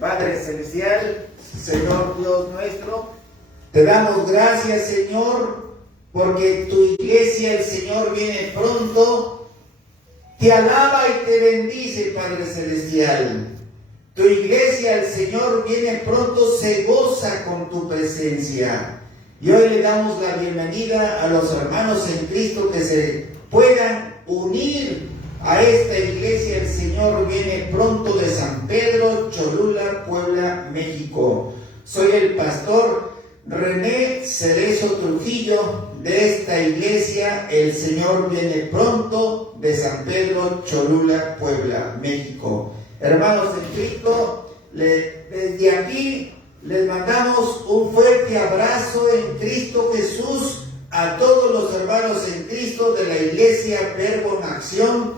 Padre Celestial, Señor Dios nuestro, te damos gracias, Señor, porque tu iglesia, el Señor, viene pronto, te alaba y te bendice, Padre Celestial. Tu iglesia, el Señor, viene pronto, se goza con tu presencia. Y hoy le damos la bienvenida a los hermanos en Cristo que se puedan unir a esta iglesia. El Señor viene pronto de San Pedro, Cholula, Puebla, México. Soy el pastor René Cerezo Trujillo de esta iglesia. El Señor viene pronto de San Pedro, Cholula, Puebla, México. Hermanos en Cristo, desde aquí les mandamos un fuerte abrazo en Cristo Jesús a todos los hermanos en Cristo de la iglesia Verbo en Acción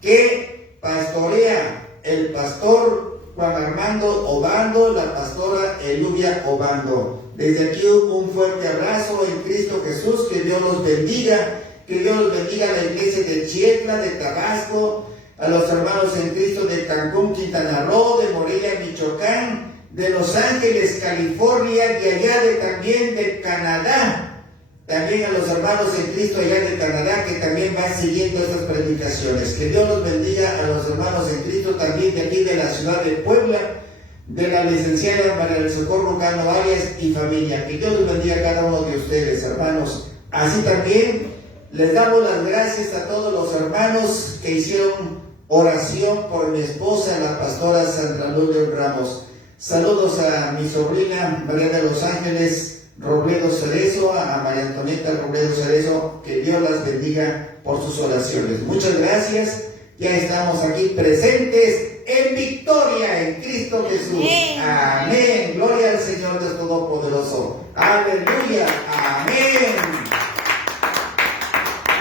que pastorea el pastor Juan Armando Obando, la pastora Elubia Obando. Desde aquí un fuerte abrazo en Cristo Jesús, que Dios los bendiga, que Dios los bendiga a la iglesia de Chietla, de Tabasco, a los hermanos en Cristo de Cancún, Quintana Roo, de Morelia, Michoacán, de Los Ángeles, California, y allá también de Canadá. También a los hermanos en Cristo allá de Canadá que también van siguiendo estas predicaciones. Que Dios los bendiga a los hermanos en Cristo también de aquí de la ciudad de Puebla, de la licenciada María del Socorro Cano Arias y familia. Que Dios los bendiga a cada uno de ustedes, hermanos. Así también les damos las gracias a todos los hermanos que hicieron oración por mi esposa, la pastora Sandra Lourdes Ramos. Saludos a mi sobrina María de los Ángeles Robledo Cerezo, a María Antonieta Robledo Cerezo, que Dios las bendiga por sus oraciones. Muchas gracias. Ya estamos aquí presentes en victoria en Cristo Jesús. Amén. Gloria al Señor Dios Todopoderoso. Aleluya. Amén.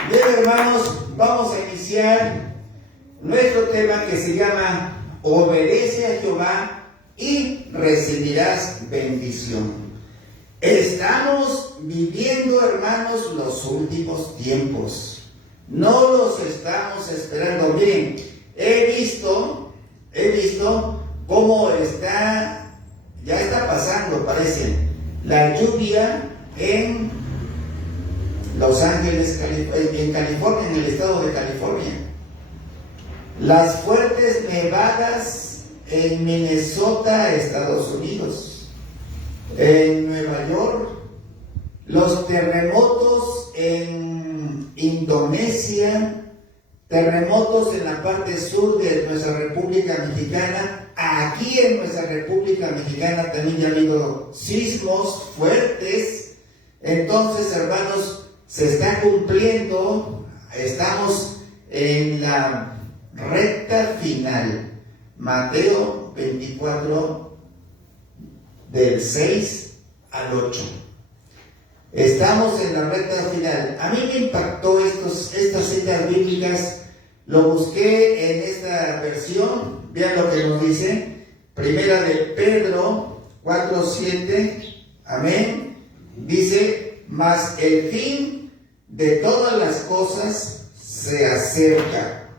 Bien, hermanos, vamos a iniciar nuestro tema que se llama Obedece a Jehová y recibirás bendición. Estamos viviendo, hermanos, los últimos tiempos. No los estamos esperando. Miren, he visto cómo ya está pasando, parece, la lluvia en Los Ángeles, en California, en el estado de California. Las fuertes nevadas en Minnesota, Estados Unidos. En Nueva York, los terremotos en Indonesia, terremotos en la parte sur de nuestra República Mexicana. Aquí en nuestra República Mexicana también ya ha habido sismos fuertes. Entonces, hermanos, se está cumpliendo, estamos en la recta final. Mateo 24, del 6 al 8. Estamos en la recta final. A mí me impactó estas citas bíblicas. Lo busqué en esta versión. Vean lo que nos dice. Primera de Pedro 4:7. Amén. Dice, mas el fin de todas las cosas se acerca.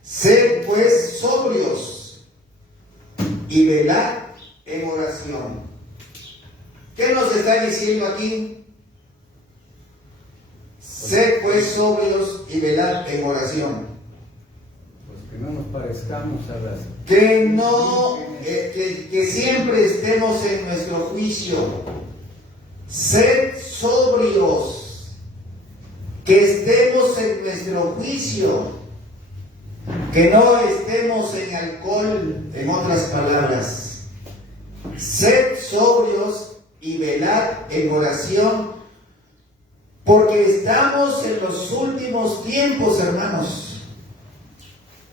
Sed pues sobrios y velad en oración. ¿Qué nos está diciendo aquí? Sed pues sobrios y velad en oración. Pues que no nos parezcamos a las... Que siempre estemos en nuestro juicio. Sed sobrios. Que estemos en nuestro juicio. Que no estemos en alcohol, en otras palabras. Sed sobrios y velad en oración, porque estamos en los últimos tiempos, hermanos.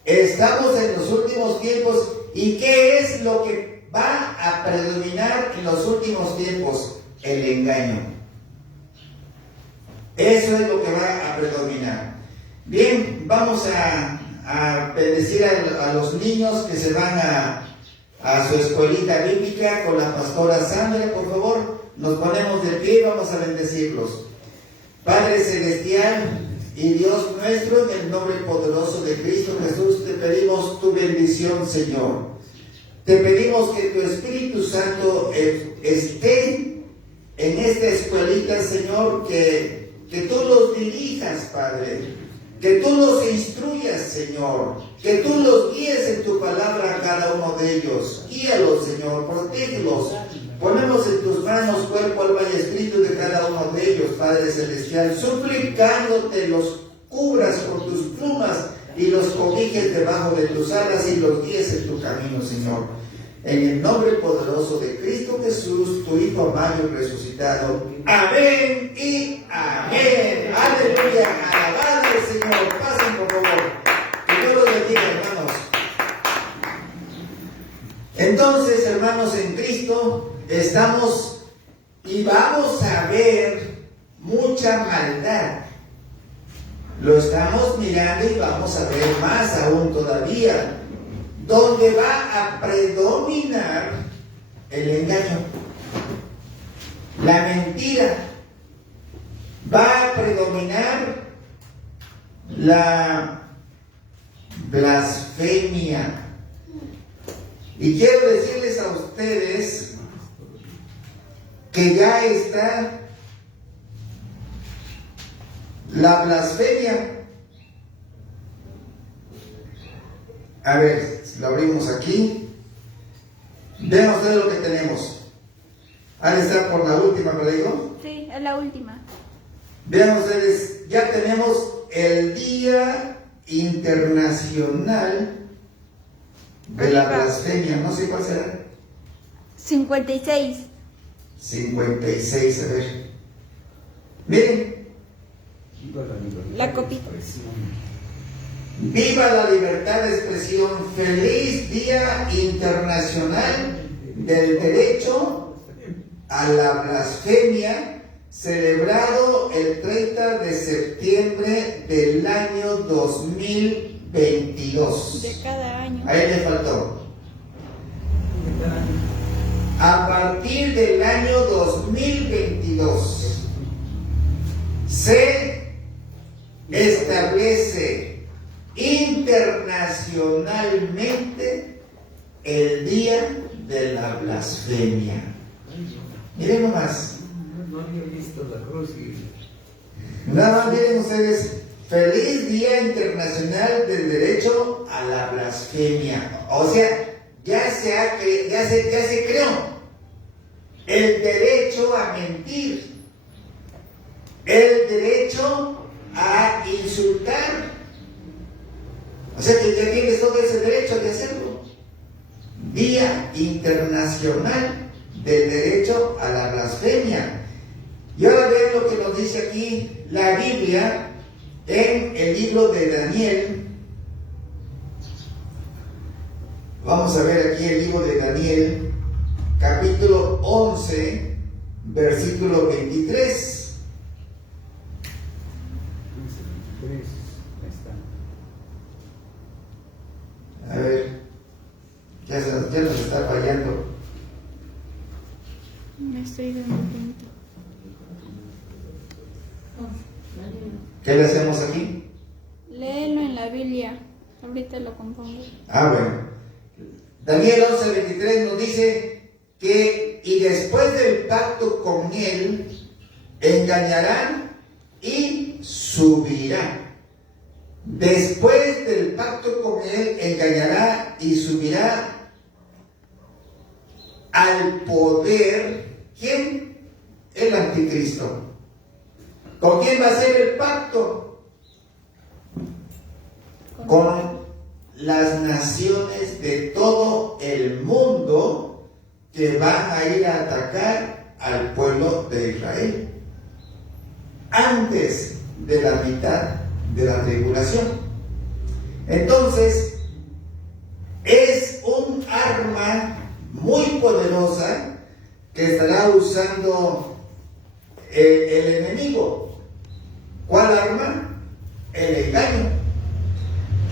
Estamos en los últimos tiempos. ¿Y qué es lo que va a predominar en los últimos tiempos? El engaño. Eso es lo que va a predominar. Bien, vamos a bendecir a los niños que se van a su escuelita bíblica con la pastora Sandra. Por favor, nos ponemos de pie y vamos a bendecirlos. Padre Celestial y Dios nuestro, en el nombre poderoso de Cristo Jesús, te pedimos tu bendición, Señor. Te pedimos que tu Espíritu Santo esté en esta escuelita, Señor, que tú los dirijas, Padre, que tú los instruyas, Señor, que tú los guíes en tu palabra a cada uno de ellos. Guíalos, Señor, protégelos. Ponemos en tus manos cuerpo, alma y espíritu de cada uno de ellos, Padre Celestial, suplicándote los cubras con tus plumas y los cobijes debajo de tus alas y los guíes en tu camino, Señor. En el nombre poderoso de Cristo Jesús, tu Hijo amado y resucitado. Amén y amén. Aleluya. Alabad al Señor. Pasen, por favor. Que Dios los bendiga, hermanos. Entonces, hermanos en Cristo, estamos y vamos a ver mucha maldad. Lo estamos mirando y vamos a ver más aún todavía, donde va a predominar el engaño, la mentira, va a predominar la blasfemia. Y quiero decirles a ustedes que ya está la blasfemia. A ver, lo abrimos aquí. Vean ustedes lo que tenemos. Ha de estar por la última, ¿me lo digo? Sí, es la última. Vean ustedes, ya tenemos el Día Internacional de la Blasfemia. No sé cuál será. 56. 56, a ver. Miren. La copita. Viva la libertad de expresión. Feliz Día Internacional del Derecho a la Blasfemia, celebrado el 30 de septiembre del año 2022. De cada año. Ahí le faltó. A partir del año 2022 se establece internacionalmente el Día de la Blasfemia. Miren nomás. No había visto la cruz y... Nada más miren ustedes. Feliz Día Internacional del Derecho a la Blasfemia. O sea, ya se creó el derecho a mentir, el derecho a insultar. O sea que ya tienes todo ese derecho de hacerlo. Día Internacional del Derecho a la Blasfemia. Y ahora vean lo que nos dice aquí la Biblia en el libro de Daniel. Vamos a ver aquí el libro de Daniel, capítulo 11, versículo 23. A ver, ya nos está fallando. Me estoy dando cuenta. ¿Qué le hacemos aquí? Léelo en la Biblia. Ahorita lo compongo. Bueno. Daniel 11:23 nos dice que y después del pacto con él engañarán y subirá. Después del pacto con él engañará y subirá al poder. ¿Quién? El anticristo. ¿Con quién va a ser el pacto? Con las naciones de todo el mundo que van a ir a atacar al pueblo de Israel antes de la mitad de la tribulación. Entonces, es un arma muy poderosa que estará usando el enemigo. ¿Cuál arma? El engaño.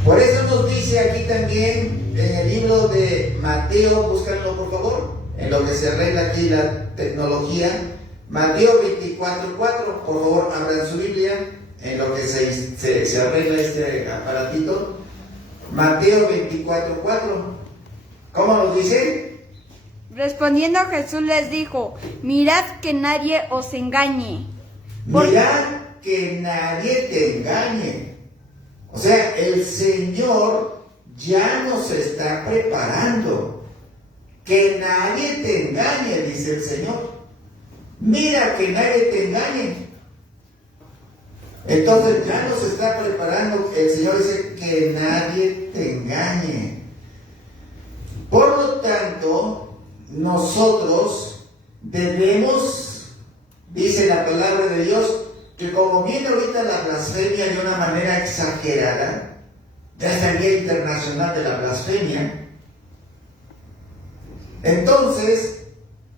Por eso nos dice aquí también en el libro de Mateo, búscanlo por favor, en lo que se arregla aquí la tecnología, Mateo 24:4, por favor abran su Biblia, en lo que se arregla este aparatito, Mateo 24:4, ¿Cómo nos dice? Respondiendo Jesús les dijo, mirad que nadie os engañe. Mirad que nadie te engañe. O sea, el Señor ya nos está preparando. Que nadie te engañe, dice el Señor. Mira que nadie te engañe. Entonces ya nos está preparando. El Señor dice que nadie te engañe. Por lo tanto, nosotros debemos, dice la palabra de Dios, que como viene ahorita la blasfemia de una manera exagerada, ya está el Día Internacional de la Blasfemia. Entonces,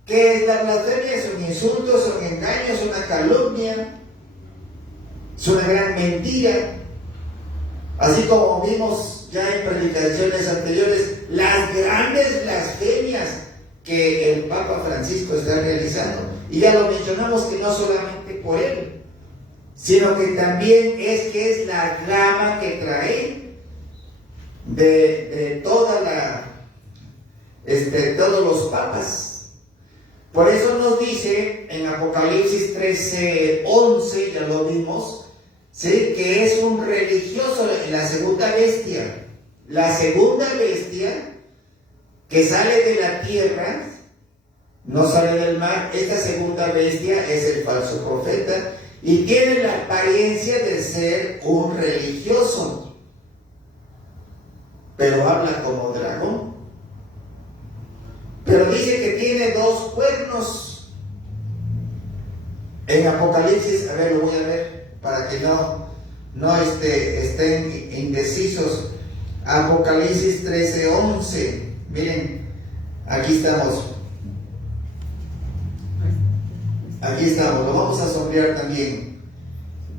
¿qué es la blasfemia? Es un insulto, es un engaño, es una calumnia, es una gran mentira. Así como vimos ya en predicaciones anteriores, las grandes blasfemias que el Papa Francisco está realizando. Y ya lo mencionamos que no solamente por él, sino que también que es la gama que trae de toda todos los papas. Por eso nos dice en Apocalipsis 13:11, ya lo vimos, ¿sí? Que es un religioso, la segunda bestia. La segunda bestia que sale de la tierra, no sale del mar. Esta segunda bestia es el falso profeta y tiene la apariencia de ser un religioso, pero habla como dragón. Pero dice que tiene 2 cuernos. En Apocalipsis, a ver, lo voy a ver para que no estén indecisos. Apocalipsis 13:11. Miren, aquí estamos. Aquí estamos, lo vamos a sombrear también.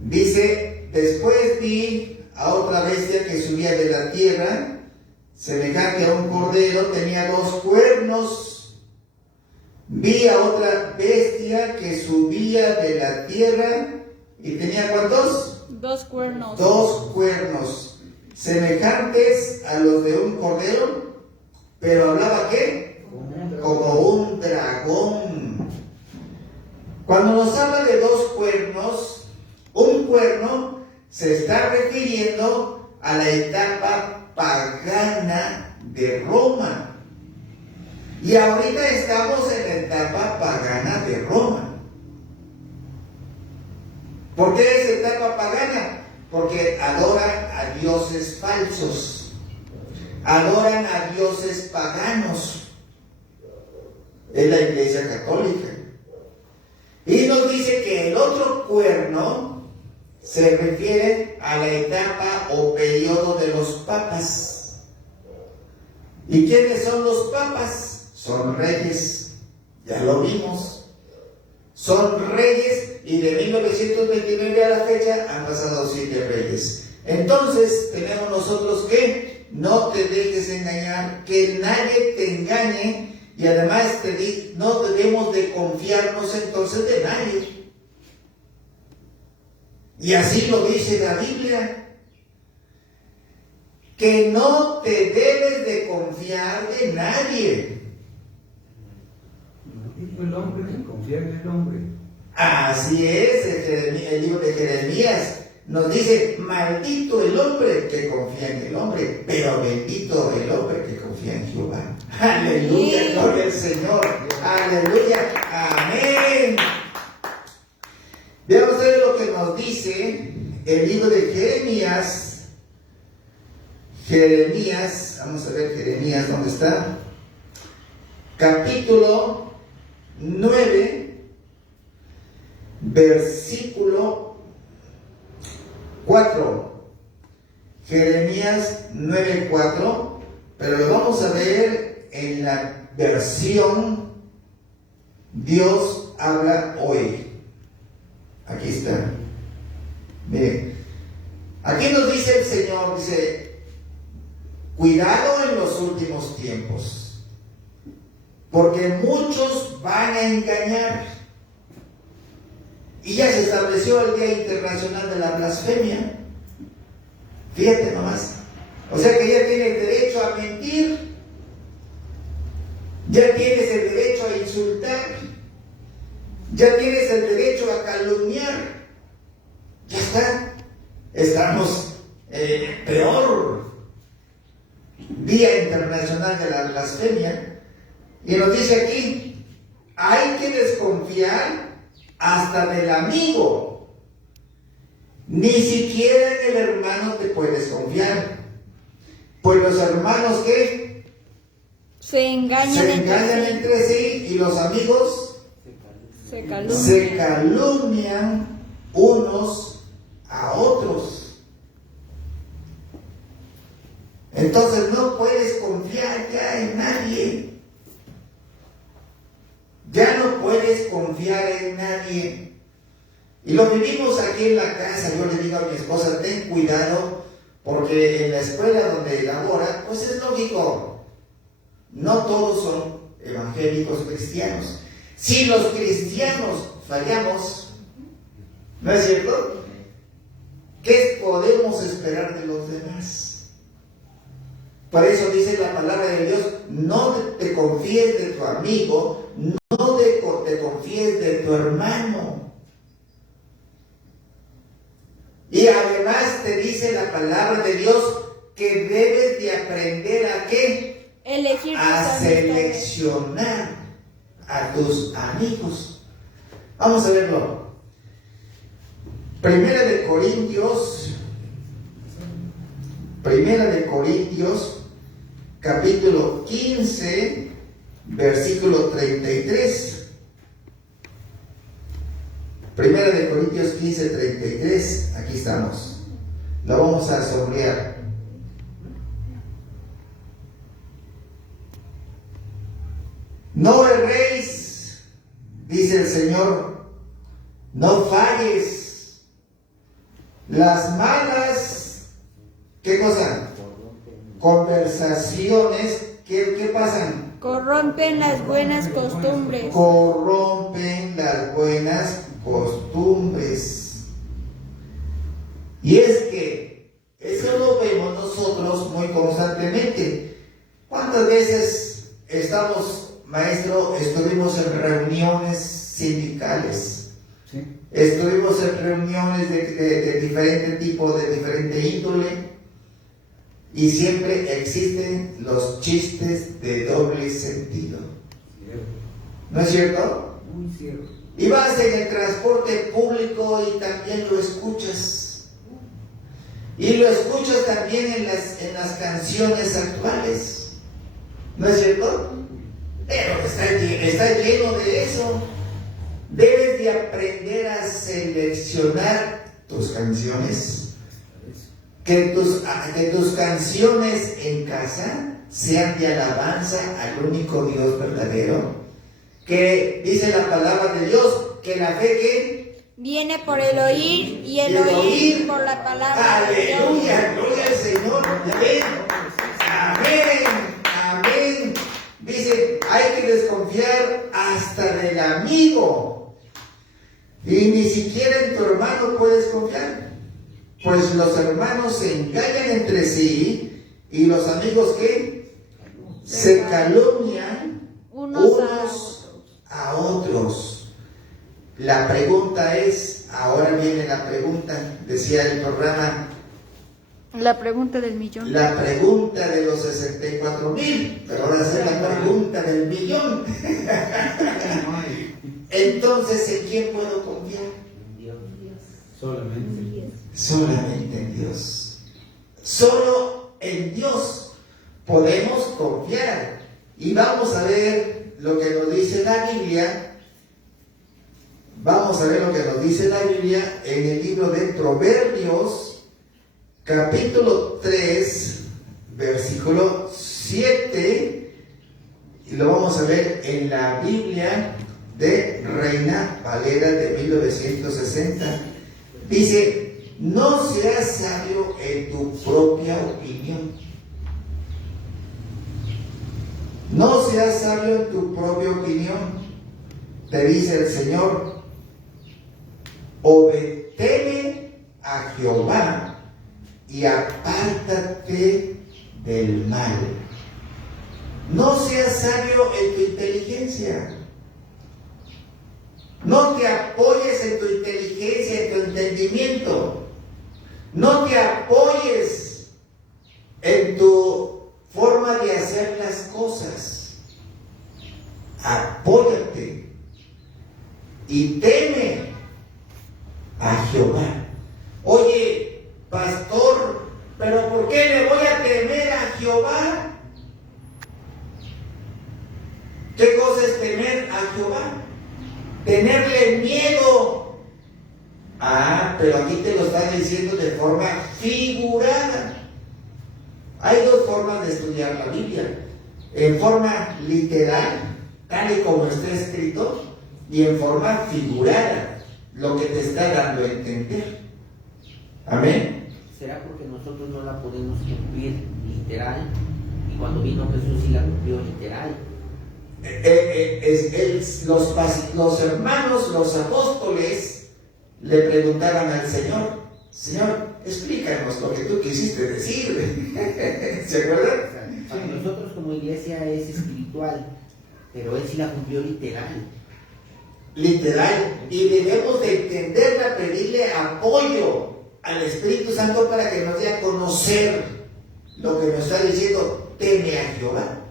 Dice, después vi a otra bestia que subía de la tierra, semejante a un cordero, tenía 2 cuernos. Vi a otra bestia que subía de la tierra y tenía ¿cuántos? 2 cuernos. 2 cuernos, semejantes a los de un cordero, pero hablaba ¿qué? Como un dragón. Cuando nos habla de 2 cuernos, un cuerno se está refiriendo a la etapa pagana de Roma. Y ahorita estamos en la etapa pagana de Roma. ¿Por qué es etapa pagana? Porque adoran a dioses falsos, adoran a dioses paganos. Es la Iglesia Católica. Y nos dice que el otro cuerno se refiere a la etapa o periodo de los papas. ¿Y quiénes son los papas? Son reyes, ya lo vimos. Son reyes y de 1929 a la fecha han pasado 7 reyes. Entonces tenemos nosotros que no te dejes engañar, que nadie te engañe. Y además no debemos de confiarnos entonces de nadie. Y así lo dice la Biblia, que no te debes de confiar de nadie. Dijo el hombre que confía en el hombre. Así es, el libro de Jeremías nos dice, maldito el hombre que confía en el hombre, pero bendito el hombre que confía en Jehová. Aleluya, gloria al Señor. Aleluya, amén. Veamos a ver lo que nos dice el libro de Jeremías. Jeremías, vamos a ver Jeremías, ¿dónde está? Capítulo 9, versículo 4. Jeremías 9:4, pero lo vamos a ver en la versión Dios habla hoy. Aquí está. Miren, aquí nos dice el Señor, dice, cuidado en los últimos tiempos, porque muchos van a engañar. Y ya se estableció el Día Internacional de la Blasfemia. Fíjate nomás. O sea que ya tiene el derecho a mentir. Ya tienes el derecho a insultar. Ya tienes el derecho a calumniar. Ya está. Estamos peor. Día Internacional de la Blasfemia. Y nos dice aquí, hay que desconfiar hasta del amigo. Ni siquiera en el hermano te puedes confiar. Pues los hermanos que Se engañan entre sí, y los amigos se calumnian unos a otros. Entonces no puedes confiar ya en nadie. Ya no puedes confiar en nadie. Y lo vivimos aquí en la casa. Yo le digo a mi esposa, ten cuidado, porque en la escuela donde labora, pues es lógico, no todos son evangélicos cristianos. Si los cristianos fallamos, ¿no es cierto? ¿Qué podemos esperar de los demás? Por eso dice la palabra de Dios, no te confíes de tu amigo, no te confíes de tu hermano. Y además te dice la palabra de Dios que debes de aprender a ¿qué? Elegir A seleccionar a tus amigos. Vamos a verlo. Primera de Corintios, capítulo 15, versículo 33. Primera de Corintios 15, 33. Aquí estamos. Lo vamos a sombrear. No erréis, dice el Señor, no falles. Las malas, ¿qué cosa? Conversaciones, ¿qué pasan? corrompen las buenas costumbres. Corrompen las buenas costumbres. Y es que eso lo vemos nosotros muy constantemente. ¿Cuántas veces estuvimos en reuniones sindicales? Sí. Estuvimos en reuniones de diferente tipo, de diferente índole, y siempre existen los chistes de doble sentido. ¿No es cierto? Muy cierto. Y vas en el transporte público y también lo escuchas. Y lo escuchas también en las canciones actuales. ¿No es cierto? Pero está lleno de eso. Debes de aprender a seleccionar tus canciones. Que tus canciones en casa sean de alabanza al único Dios verdadero. Que dice la palabra de Dios, que la fe que viene por el oír y el oír por la palabra de Dios. Aleluya, gloria al Señor. Amén. Amén. Amén. Dice, hay que desconfiar hasta del amigo. Y ni siquiera en tu hermano puedes confiar. Pues los hermanos se engañan entre sí, y los amigos ¿qué? Se calumnian unos a otros. La pregunta es, ahora viene la pregunta, decía el programa, La pregunta del millón. la pregunta de los 64,000, pero ahora es la pregunta del millón. Entonces, ¿en quién puedo confiar? Solamente en Dios. Solo en Dios podemos confiar. Y vamos a ver lo que nos dice la Biblia. Vamos a ver lo que nos dice la Biblia en el libro de Proverbios, capítulo 3, versículo 7. Y lo vamos a ver en la Biblia de Reina Valera de 1960. Dice, no seas sabio en tu propia opinión. No seas sabio en tu propia opinión, te dice el Señor. Teme a Jehová y apártate del mal. No seas sabio en tu No te apoyes en tu inteligencia, en tu entendimiento. No te apoyes en tu forma de hacer las cosas. Apóyate y teme a Jehová. Oye, pastor, ¿pero por qué le voy a temer a Jehová? ¿Qué cosa es temer a Jehová? Tenerle miedo. Pero aquí te lo están diciendo de forma figurada. Hay dos formas de estudiar la Biblia. En forma literal, tal y como está escrito, y en forma figurada, lo que te está dando a entender. Amén. ¿Será porque nosotros no la podemos cumplir literal? Y cuando vino Jesús sí la cumplió literal. Los hermanos, los apóstoles, le preguntaron al Señor: Señor, explícanos lo que tú quisiste decir. ¿Se acuerdan? Para nosotros como iglesia es espiritual, pero Él sí la cumplió literal. Literal. Y debemos de entenderla, pedirle apoyo al Espíritu Santo para que nos dé a conocer lo que nos está diciendo: teme a Jehová.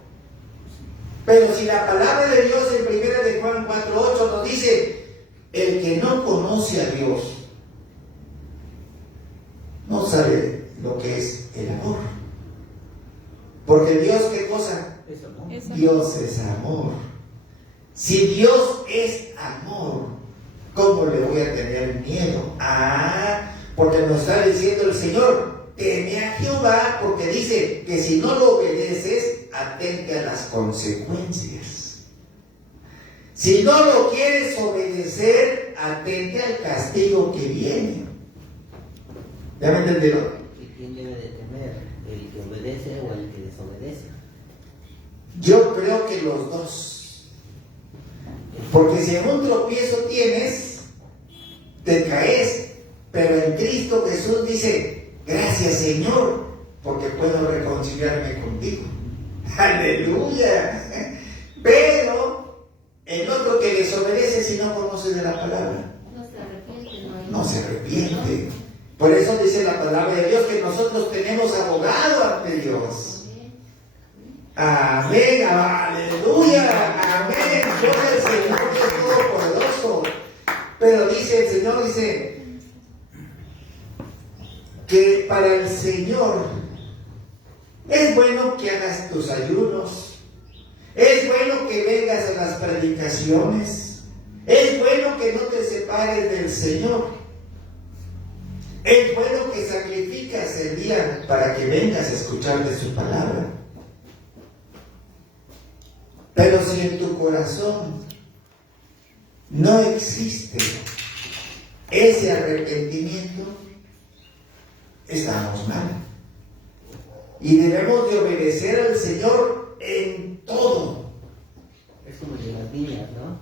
Pero si la palabra de Dios en 1 de Juan 4:8 nos dice: el que no conoce a Dios no sabe lo que es el amor. Porque Dios, ¿qué cosa? Es amor. Es amor. Dios es amor. Si Dios es amor, ¿cómo le voy a tener miedo? Porque nos está diciendo el Señor: teme a Jehová, porque dice que si no lo obedeces, atente a las consecuencias. Si no lo quieres obedecer, atente al castigo que viene. ¿Ya me entendieron? ¿Y quién debe de temer? ¿El que obedece o el que desobedece? Yo creo que los dos. Porque si en un tropiezo tienes, te caes. Pero en Cristo Jesús dice: gracias, Señor, porque puedo reconciliarme contigo. ¡Aleluya! Pero el otro que desobedece, si no conoce de la palabra, no se arrepiente. Por eso dice la palabra de Dios que nosotros tenemos abogado ante Dios. Amén, aleluya, amén. Dios del Señor, Dios todopoderoso. Pero dice el Señor, dice que para el Señor es bueno que hagas tus ayunos, es bueno que vengas a las predicaciones, es bueno que no te separes del Señor, es bueno que sacrificas el día para que vengas a escuchar de su palabra. Pero si en tu corazón no existe ese arrepentimiento, estamos mal. Y debemos de obedecer al Señor en todo. Es como el de las niñas, ¿no?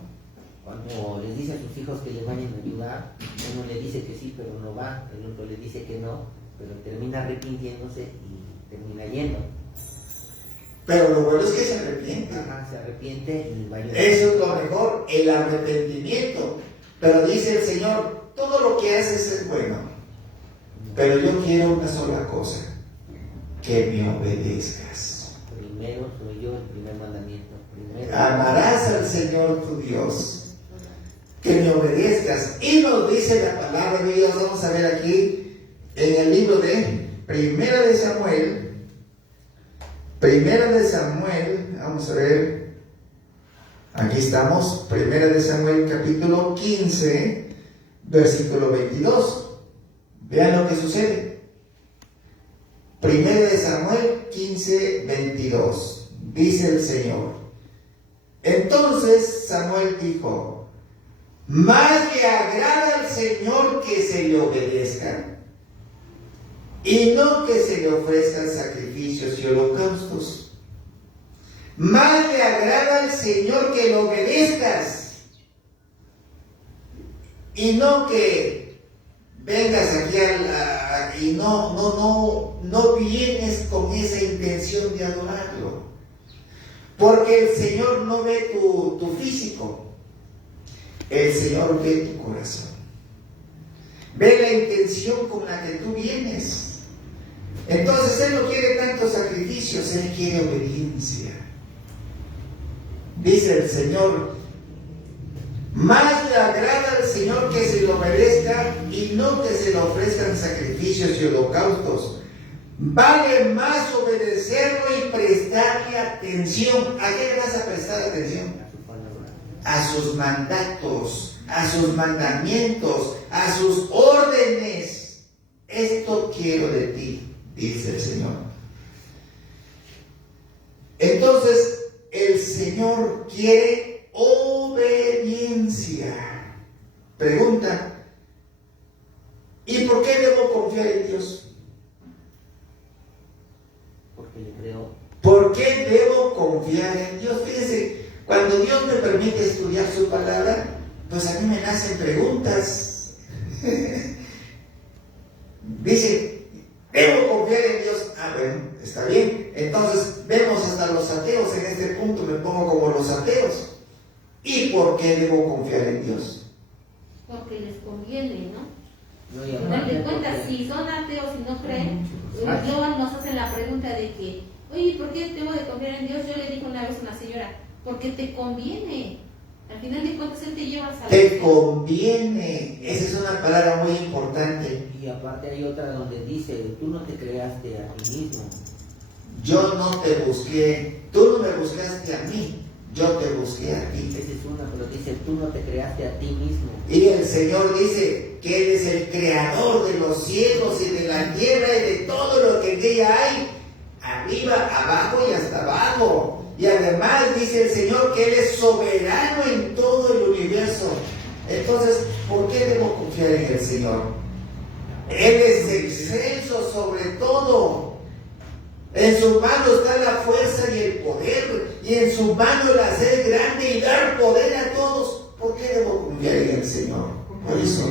Cuando les dice a sus hijos que les vayan a ayudar, uno le dice que sí, pero no va, el otro le dice que no, pero termina arrepintiéndose y termina yendo. Pero lo bueno es que se arrepiente. Se arrepiente y va a ayudar. Eso es lo mejor, el arrepentimiento. Pero dice el Señor: todo lo que haces es bueno, pero yo quiero una sola cosa: que me obedezcas. Primero soy yo, el primer mandamiento. Primero. Amarás al Señor tu Dios, que me obedezcas. Y nos dice la palabra de Dios, vamos a ver aquí en el libro de Primera de Samuel, vamos a ver, aquí estamos, Primera de Samuel capítulo 15, versículo 22. Vean lo que sucede. Primera de Samuel 15, 22. Dice el Señor: entonces Samuel dijo: más le agrada al Señor que se le obedezca, y no que se le ofrezcan sacrificios y holocaustos. Más le agrada al Señor que le obedezcas, y no que vengas aquí y no vienes con esa intención de adorarlo. Porque el Señor no ve tu físico. El Señor ve tu corazón. Ve la intención con la que tú vienes. Entonces Él no quiere tantos sacrificios, Él quiere obediencia. Dice el Señor, más le agrada al Señor que se lo merezca y no que se le ofrezcan sacrificios y holocaustos. Vale más obedecerlo y prestarle atención. ¿A qué le vas a prestar atención? A sus mandatos, a sus mandamientos, a sus órdenes. Esto quiero de ti, dice el Señor. Entonces, el Señor quiere obediencia. Pregunta, ¿y por qué debo confiar en Dios? Porque le creo. ¿Por qué debo confiar en Dios? Fíjense, cuando Dios me permite estudiar su palabra, pues a mí me nacen preguntas. Dice, ¿debo confiar en Dios? Ah, bueno, está bien. Entonces, vemos hasta los ateos. En este punto me pongo como los ateos. ¿Y por qué debo confiar en Dios? Porque les conviene, ¿no? No, y Al final aparte de cuentas, porque- si son ateos y no creen, luego nos hacen la pregunta de que, oye, ¿por qué debo de confiar en Dios? Yo le dije una vez a una señora, porque te conviene. Al final de cuentas, Él te lleva a salvar. Te conviene. Esa es una palabra muy importante. Y aparte hay otra donde dice, tú no te creaste a ti mismo. Yo no te busqué, tú no me buscaste a mí, yo te busqué a ti. Esa es una, pero dice, tú no te creaste a ti mismo. Y el Señor dice que Él es el creador de los cielos y de la tierra y de todo lo que en ella hay, arriba, abajo y hasta abajo. Y además dice el Señor que Él es soberano en todo el universo. Entonces, ¿por qué debo confiar en el Señor? Él es excelso sobre todo. En su mano está la fuerza y el poder, y en su mano el hacer grande y dar poder a todos. ¿Por qué debo confiar en el Señor? Por eso.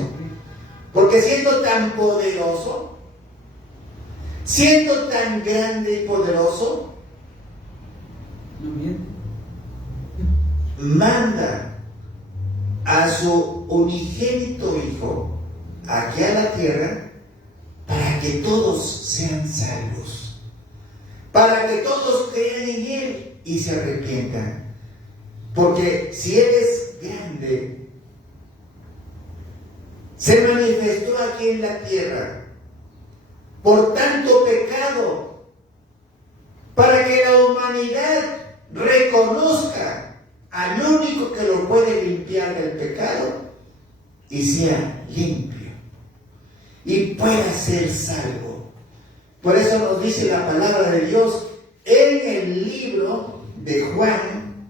Porque siendo tan poderoso, siendo tan grande y poderoso, No miente. manda a su unigénito Hijo aquí a la tierra para que todos sean salvos, para que todos crean en Él y se arrepientan. Porque si Él es grande, se manifestó aquí en la tierra por tanto pecado, para que la humanidad reconozca al único que lo puede limpiar del pecado y sea limpio y pueda ser salvo. Por eso nos dice la palabra de Dios en el libro de Juan,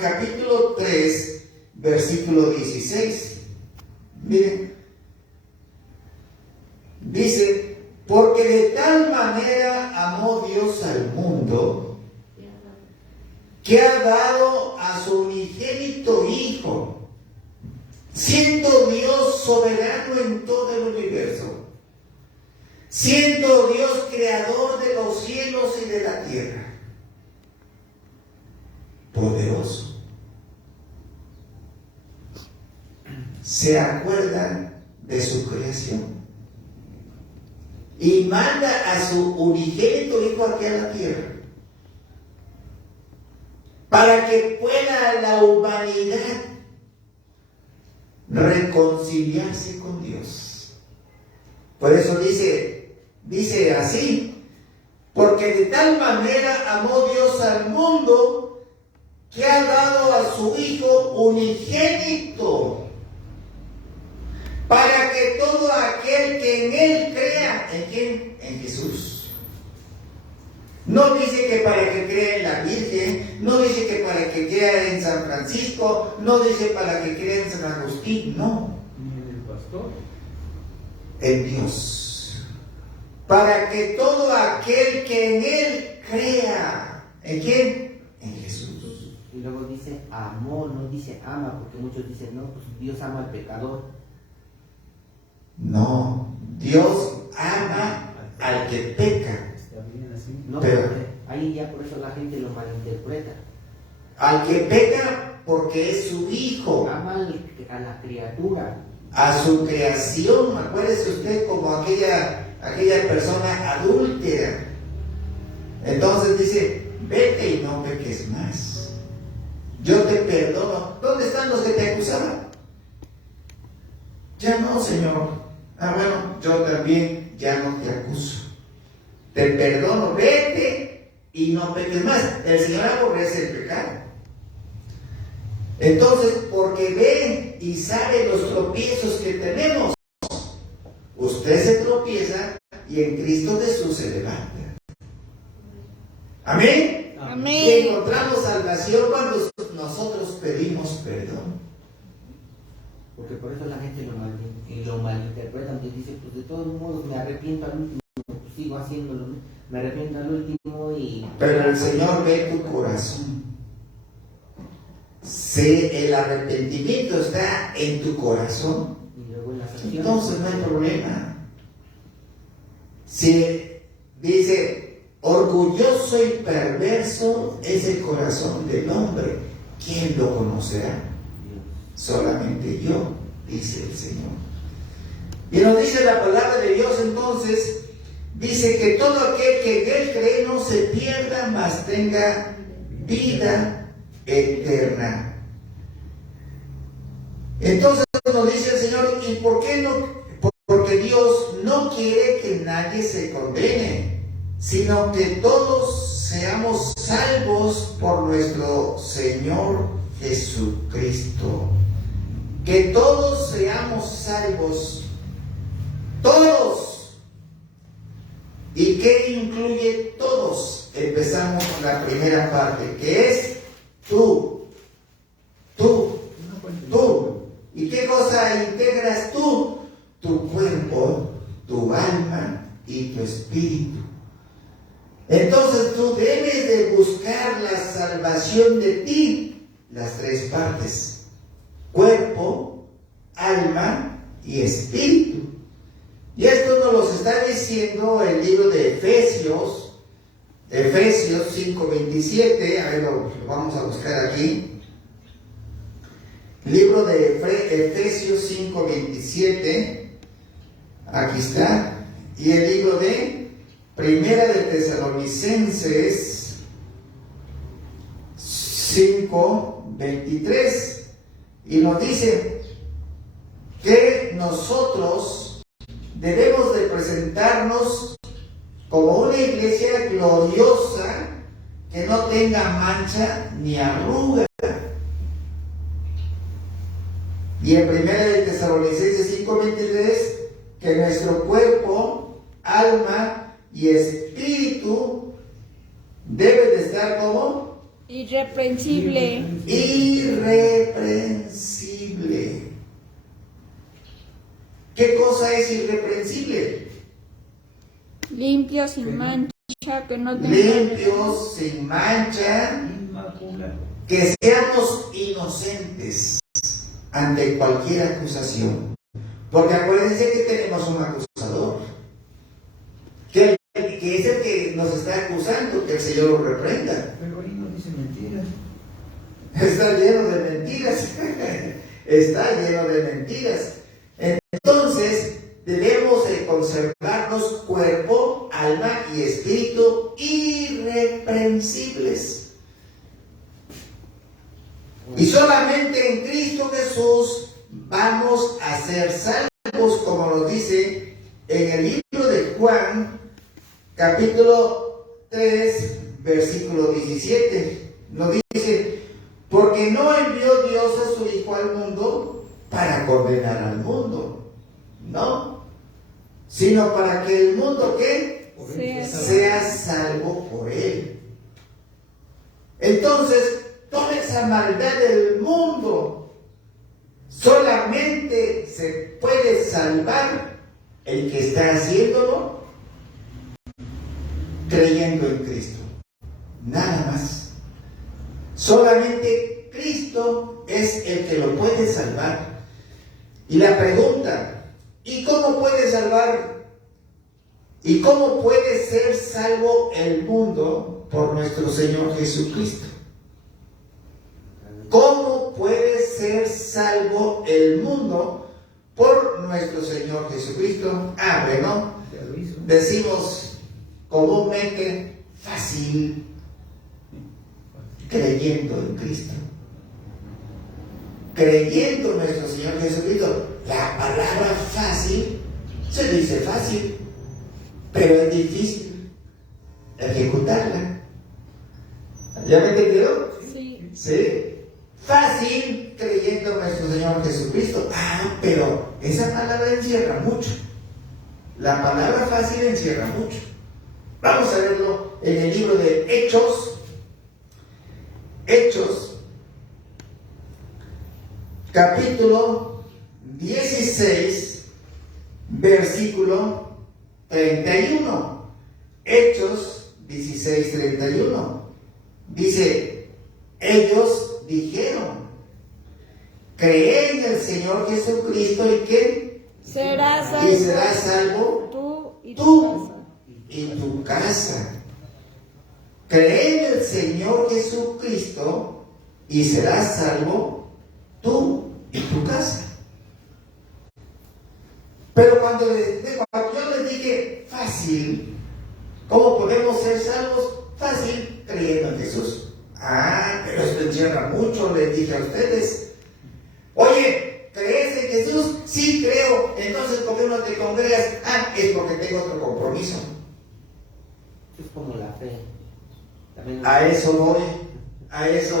capítulo 3, versículo 16. Miren, dice, porque de tal manera amó Dios al mundo que ha dado a su unigénito Hijo, siendo Dios soberano en todo el universo, siendo Dios creador de los cielos y de la tierra, poderoso. ¿Se acuerdan de su creación? Y manda a su unigénito Hijo aquí a la tierra para que pueda la humanidad reconciliarse con Dios. Por eso dice así, porque de tal manera amó Dios al mundo que ha dado a su Hijo unigénito, para que todo aquel que en Él crea, ¿en quién? En Jesús. No dice que para que crea en la Virgen, no dice que para que crea en San Francisco, no dice para que crea en San Agustín, no. Ni en el pastor. En Dios. Para que todo aquel que en Él crea, ¿en quién? En Jesús. Y luego dice amó, no dice ama, porque muchos dicen, no, pues Dios ama al pecador. No, Dios ama al que peca. Está bien así. No, Pero- porque ahí ya por eso la gente lo malinterpreta. al que peca porque es su hijo, Ama a la criatura. a su creación. Acuérdese usted como aquella persona adúltera. Entonces dice, vete y no peques más. Yo te perdono. ¿Dónde están los que te acusaban? Ya no, Señor. Bueno, yo también ya no te acuso. Te perdono, vete y no peques más. El Señor aborrece el pecado. Entonces, porque ve y sabe los tropiezos que tenemos, usted se tropieza y en Cristo Jesús se levanta. Amén. Amén. Y encontramos salvación cuando nosotros pedimos perdón. Porque por eso la gente lo malinterpreta, aunque dice, pues de todos modos me arrepiento al último, pues sigo haciéndolo, me arrepiento al último y... Pero el Señor ve tu corazón. Si el arrepentimiento está en tu corazón, Y luego en la sanción. entonces no hay problema. Si dice, orgulloso y perverso es el corazón del hombre, ¿quién lo conocerá? Solamente yo, dice el Señor. Y nos dice la palabra de Dios entonces, dice que todo aquel que en Él cree no se pierda, mas tenga vida eterna. Entonces nos dice el Señor, ¿y por qué no? Porque Dios no quiere que nadie se condene, sino que todos seamos salvos por nuestro Señor Jesucristo. Que todos seamos salvos, todos. ¿Y qué incluye todos? Empezamos con la primera parte, que es tú. ¿Y qué cosa integras tú? Tu cuerpo, tu alma y tu espíritu. Entonces tú debes de buscar la salvación de ti, las tres partes: cuerpo, alma y espíritu. Y esto nos lo está diciendo el libro de Efesios 5:27. A ver, lo vamos a buscar aquí. Libro de Efesios 5:27. Aquí está. Y el libro de Primera de Tesalonicenses 5:23. Y nos dice que nosotros debemos de presentarnos como una iglesia gloriosa, que no tenga mancha ni arruga. Y en 1 Tesalonicenses 5:23, que nuestro cuerpo, alma y espíritu debe de estar como Irreprensible. irreprensible. ¿Qué cosa es irreprensible? Limpio, sin mancha, que no tenga... Limpios, sin mancha, Inmaculado. que seamos inocentes ante cualquier acusación. Porque acuérdense que tenemos un acusador, que es el que nos está acusando, que el Señor lo reprenda. Pero ahí no dice mentiras. Está lleno de mentiras. Está lleno de mentiras. Entonces, debemos de conservarnos cuerpo, alma y espíritu irreprensibles. Y solamente en Cristo Jesús vamos a ser salvos, como nos dice en el libro de Juan, capítulo 3, versículo 17. Nos dice, porque no envió Dios a su Hijo al mundo para condenar al mundo, no, sino para que el mundo, ¿qué? Sea salvo por él. Entonces, toda esa maldad del mundo solamente se puede salvar el que está haciéndolo creyendo en Cristo. Nada más. Solamente Cristo es el que lo puede salvar. Y la pregunta, ¿y cómo puede salvar? ¿Y cómo puede ser salvo el mundo por nuestro Señor Jesucristo? el mundo por nuestro Señor Jesucristo. Bueno, Ya lo hizo. decimos comúnmente fácil, creyendo en Cristo. Creyendo en nuestro Señor Jesucristo. La palabra fácil se dice fácil, pero es difícil ejecutarla. ¿Ya me entendieron? Sí. Sí. Fácil creyendo en nuestro Señor Jesucristo. Pero esa palabra encierra mucho. La palabra fácil encierra mucho. Vamos a verlo en el libro de Hechos. Hechos, capítulo 16, versículo 31. Hechos 16, 31. Dice, ellos dijeron, cree en el Señor Jesucristo y que Serás y serás salvo tú y tu tú casa. y tu casa. Cree en el Señor Jesucristo y serás salvo tú y tu casa. Pero cuando yo les dije fácil, ¿cómo podemos ser salvos? Fácil, creyendo en Jesús. Pero esto encierra mucho, les dije a ustedes. Oye, ¿crees en Jesús? Sí, creo. Entonces, ¿por qué no te congregas? Es porque tengo otro compromiso. Es como la fe. También A eso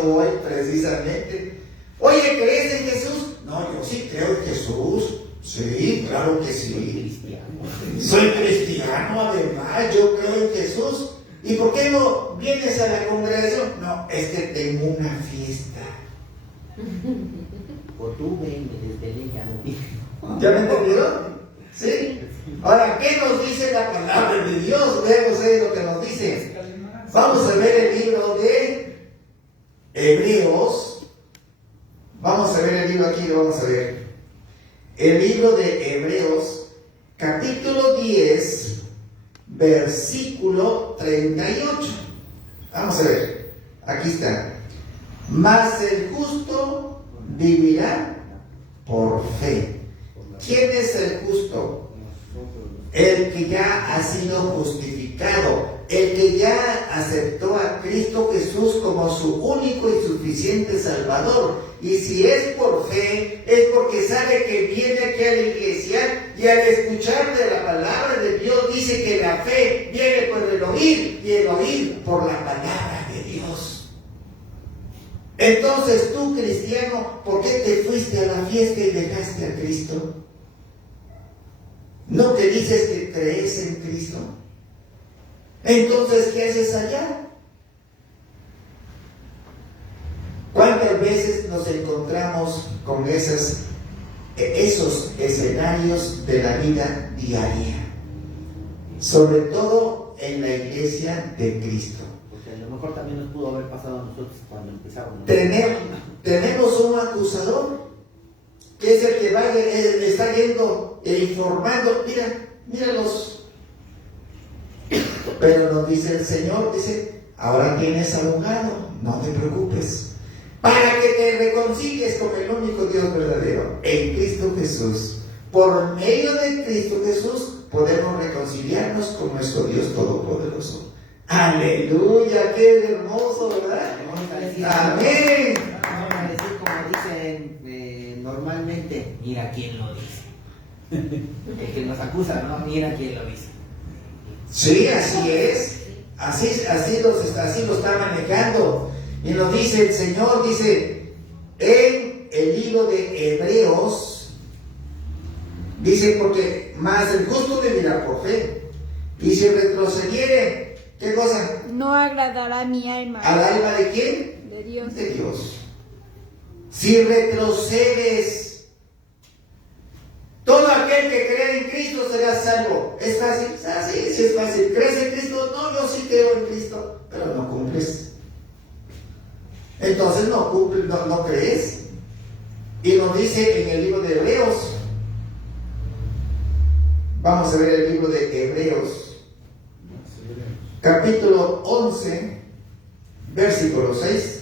voy precisamente. Oye, ¿crees en Jesús? No, yo sí creo en Jesús. Sí, claro que soy sí. cristiano. Soy cristiano, además, yo creo en Jesús. ¿Y por qué no vienes a la congregación? No, es que tengo una fiesta. O tú ven, me desvelé, ya no dije. ¿Ya me entendieron? ¿Sí? Ahora, ¿qué nos dice la palabra de Dios? Veamos lo que nos dice. Vamos a ver el libro de Hebreos. Vamos a ver el libro aquí, lo vamos a ver. El libro de Hebreos, capítulo 10, versículo 38. Vamos a ver, aquí está. Mas el justo vivirá por fe. ¿Quién es el justo? El que ya ha sido justificado, el que ya aceptó a Cristo Jesús como su único y suficiente Salvador. Y si es por fe, es porque sabe que viene aquí a la iglesia y al escuchar de la palabra de Dios dice que la fe viene por el oír y el oír por la palabra de Dios. Entonces tú, cristiano, ¿por qué te fuiste a la fiesta y dejaste a Cristo? ¿No que dices que crees en Cristo? Entonces, ¿qué haces allá? ¿Cuántas veces nos encontramos con esos escenarios de la vida diaria? Sobre todo en la iglesia de Cristo. Porque a lo mejor también nos pudo haber pasado a nosotros cuando empezábamos. Tenemos un acusador que es el que le está yendo e informando. Míralos. Pero nos dice el Señor, dice, ahora tienes abogado, no te preocupes, para que te reconcilies con el único Dios verdadero, en Cristo Jesús. Por medio de Cristo Jesús podemos reconciliarnos con nuestro Dios Todopoderoso. Aleluya, qué hermoso, ¿verdad? Amén. Vamos a decir como dicen normalmente, mira quién lo dice. El que nos acusa, ¿no? Mira quién lo dice. Sí, así es. Así lo está manejando. Y nos dice el Señor, dice en el libro de Hebreos, dice, porque más el justo vivirá por fe. Y si retrocediere, ¿qué cosa? No agradará mi alma. ¿Al alma de quién? De Dios. De Dios. Si retrocedes, todo aquel que cree en Cristo será salvo. ¿Es fácil? Sí es fácil. ¿Crees en Cristo? No, yo sí creo en Cristo, pero no cumples. Entonces no cumples, no crees. Y nos dice en el libro de Hebreos, vamos a ver el libro de Hebreos, capítulo 11, versículo 6.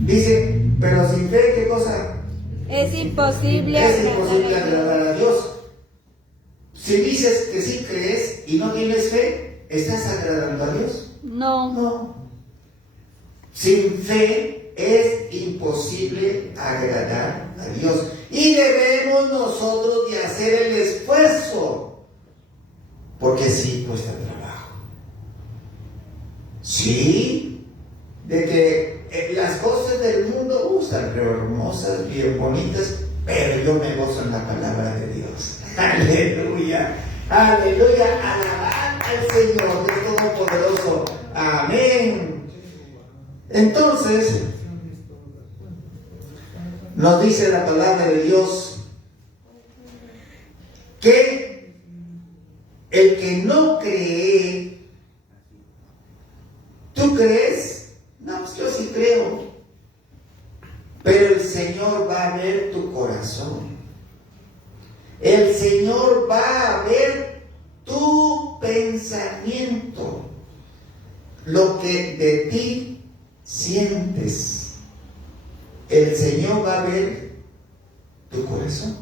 Dice, pero sin fe, ¿qué cosa? Es imposible agradar a Dios. Si dices que sí crees y no tienes fe, ¿estás agradando a Dios? No. No. Sin fe es imposible agradar a Dios. Y debemos nosotros de hacer el esfuerzo. Porque sí cuesta trabajo. Sí, de que las cosas del mundo están hermosas, bien bonitas, pero yo me gozo en la palabra de Dios. Aleluya, aleluya, alabad al Señor, Dios Todopoderoso. Amén. Entonces, nos dice la palabra de Dios que el que no cree, ¿tú crees? No, pues yo sí creo. Pero el Señor va a ver tu corazón. El Señor va a ver tu pensamiento, lo que de ti sientes. El Señor va a ver tu corazón.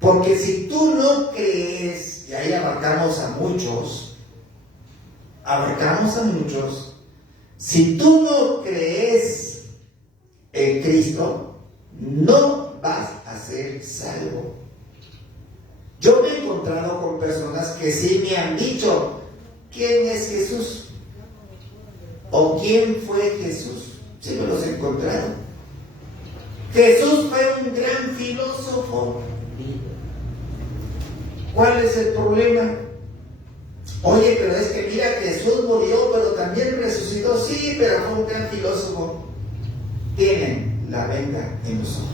Porque si tú no crees, y ahí abarcamos a muchos, si tú no crees en Cristo, no vas a ser salvo. Yo me he encontrado con personas que sí me han dicho, ¿quién es Jesús? ¿O quién fue Jesús? Sí me los he encontrado. Jesús fue un gran filósofo. ¿Cuál es el problema? Oye, pero es que mira, Jesús murió, pero también resucitó. Sí, pero fue un gran filósofo. Tienen la venda en los ojos.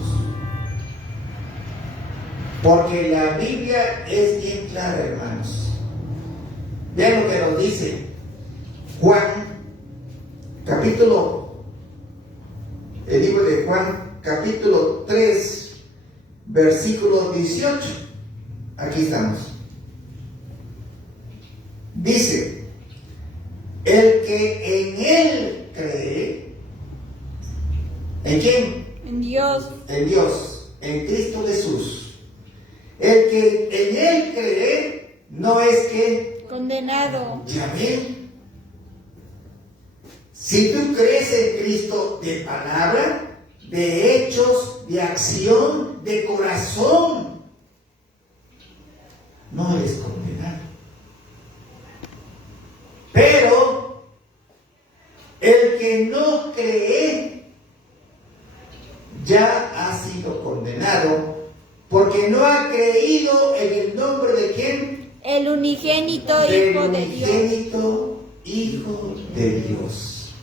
Porque la Biblia es bien clara, hermanos. Vean lo que nos dice Juan, el libro de Juan, capítulo 3, versículo 18. Aquí estamos. Dice, el que en Él cree, ¿en quién? En Dios. En Dios, en Cristo Jesús. El que en Él cree, no es que Condenado. ya ven. Si tú crees en Cristo de palabra, de hechos, de acción, de corazón, no eres condenado. Pero el que no cree ya ha sido condenado porque no ha creído en el nombre de ¿quién? El unigénito Hijo de Dios. El unigénito Hijo de Dios.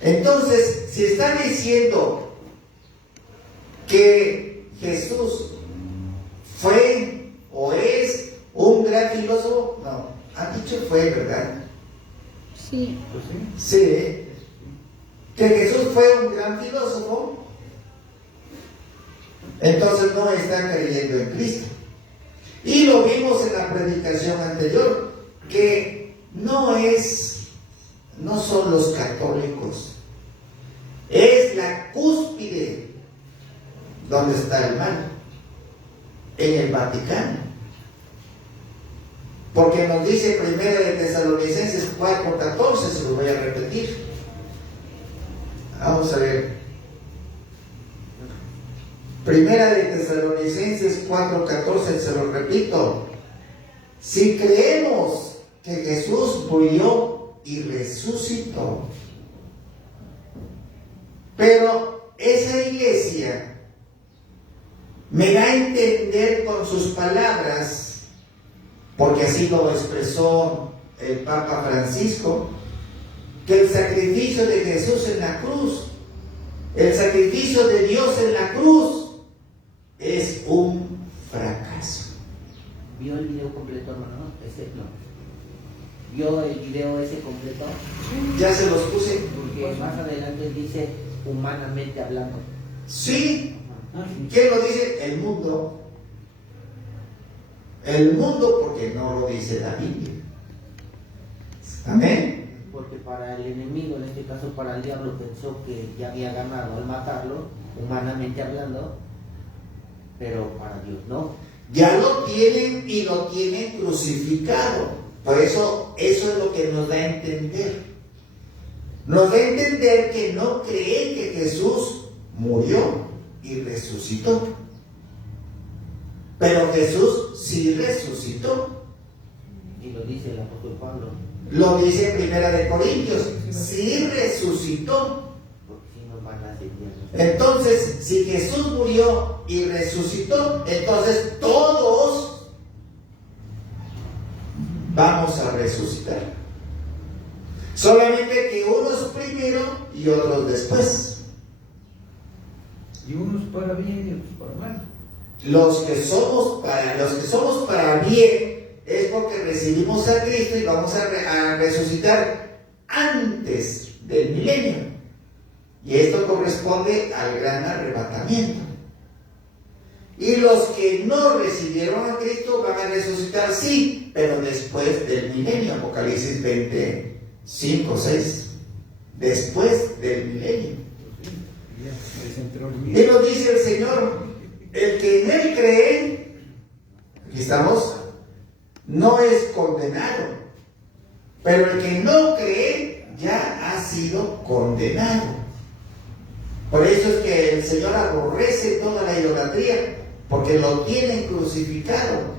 Entonces, si están diciendo que Jesús fue o es un gran filósofo, no, han dicho fue, ¿verdad? Sí. Pues sí. Sí, que Jesús fue un gran filósofo, entonces no están creyendo en Cristo. Y lo vimos en la predicación anterior, que no son los católicos, es la cúspide donde está el mal, en el Vaticano. Porque nos dice Primera de Tesalonicenses 4:14, se lo voy a repetir. Vamos a ver. Primera de Tesalonicenses 4:14, se lo repito. Si creemos que Jesús murió y resucitó, pero esa iglesia me da a entender con sus palabras, porque así lo expresó el Papa Francisco, que el sacrificio de Jesús en la cruz, el sacrificio de Dios en la cruz, es un fracaso. ¿Vio el video completo, hermano? Ese no. ¿Vio el video ese completo? Ya se los puse. Porque más adelante dice humanamente hablando. Sí. ¿Quién lo dice? El mundo. El mundo, porque no lo dice la Biblia. Amén. porque para el enemigo, en este caso para el diablo, pensó que ya había ganado al matarlo, humanamente hablando, pero para Dios no. Ya lo tienen y lo tienen crucificado. Por eso es lo que nos da a entender. Nos da a entender que no creen que Jesús murió y resucitó. Pero Jesús sí resucitó. Y lo dice el apóstol Pablo. Lo dice en Primera de Corintios, sí resucitó. Porque si no van a seguir. Entonces, si Jesús murió y resucitó, entonces todos vamos a resucitar. Solamente que unos primero y otros después. Y unos para bien y otros para mal. Los que somos para bien es porque recibimos a Cristo y vamos a resucitar antes del milenio. Y esto corresponde al gran arrebatamiento. Y los que no recibieron a Cristo van a resucitar, sí, pero después del milenio. Apocalipsis 25, 6. Después del milenio. Y nos dice el Señor, el que en Él cree, aquí estamos, no es condenado. Pero el que no cree ya ha sido condenado. Por eso es que el Señor aborrece toda la idolatría, porque lo tienen crucificado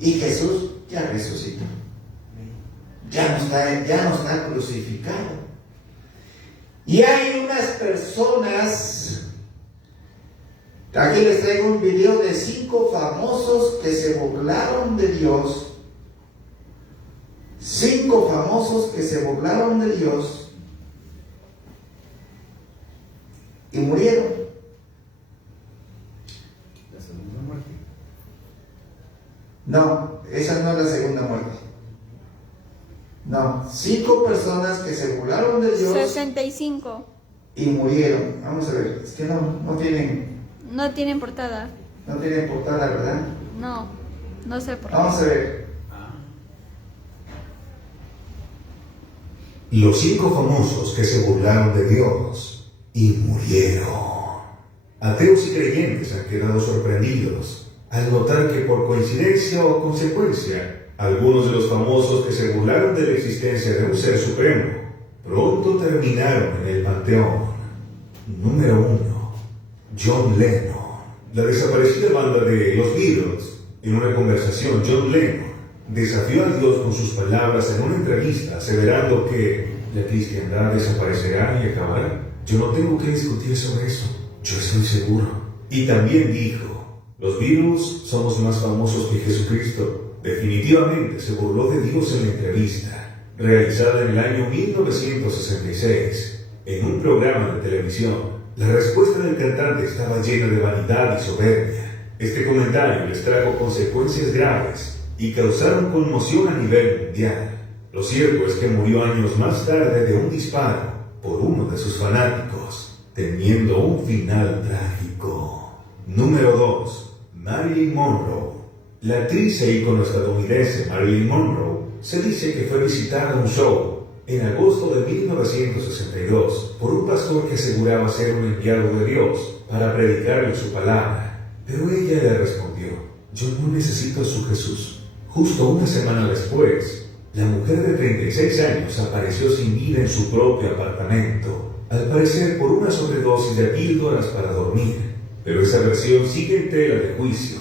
y Jesús ya resucitó. Ya no está crucificado. Y hay unas personas, aquí les traigo un video de 5 famosos que se burlaron de Dios. 5 famosos que se burlaron de Dios y murieron. La segunda muerte. No, esa no es la segunda muerte. No, 5 personas que se burlaron de Dios 65. y murieron. Vamos a ver, es que no tienen portada. no tienen portada, ¿verdad? No sé por qué. Vamos a ver. Los 5 famosos que se burlaron de Dios y murieron. Ateos y creyentes han quedado sorprendidos al notar que por coincidencia o consecuencia, algunos de los famosos que se burlaron de la existencia de un ser supremo pronto terminaron en el panteón. Número 1. John Lennon. La desaparecida banda de los Beatles. En una conversación, John Lennon desafió a Dios con sus palabras en una entrevista, aseverando que la cristiandad desaparecerá y acabará. Yo no tengo que discutir sobre eso, yo estoy seguro. Y también dijo, los Beatles somos más famosos que Jesucristo. Definitivamente se burló de Dios en la entrevista, realizada en el año 1966, en un programa de televisión. La respuesta del cantante estaba llena de vanidad y soberbia. Este comentario les trajo consecuencias graves y causaron conmoción a nivel mundial. Lo cierto es que murió años más tarde de un disparo por uno de sus fanáticos, teniendo un final trágico. Número 2. Marilyn Monroe. La actriz e ícono estadounidense Marilyn Monroe se dice que fue visitada en un show en agosto de 1962 por un pastor que aseguraba ser un enviado de Dios para predicarle su palabra. Pero ella le respondió, yo no necesito a su Jesús. Justo una semana después, la mujer de 36 años apareció sin vida en su propio apartamento, al parecer por una sobredosis de píldoras para dormir. Pero esa versión sigue en tela de juicio.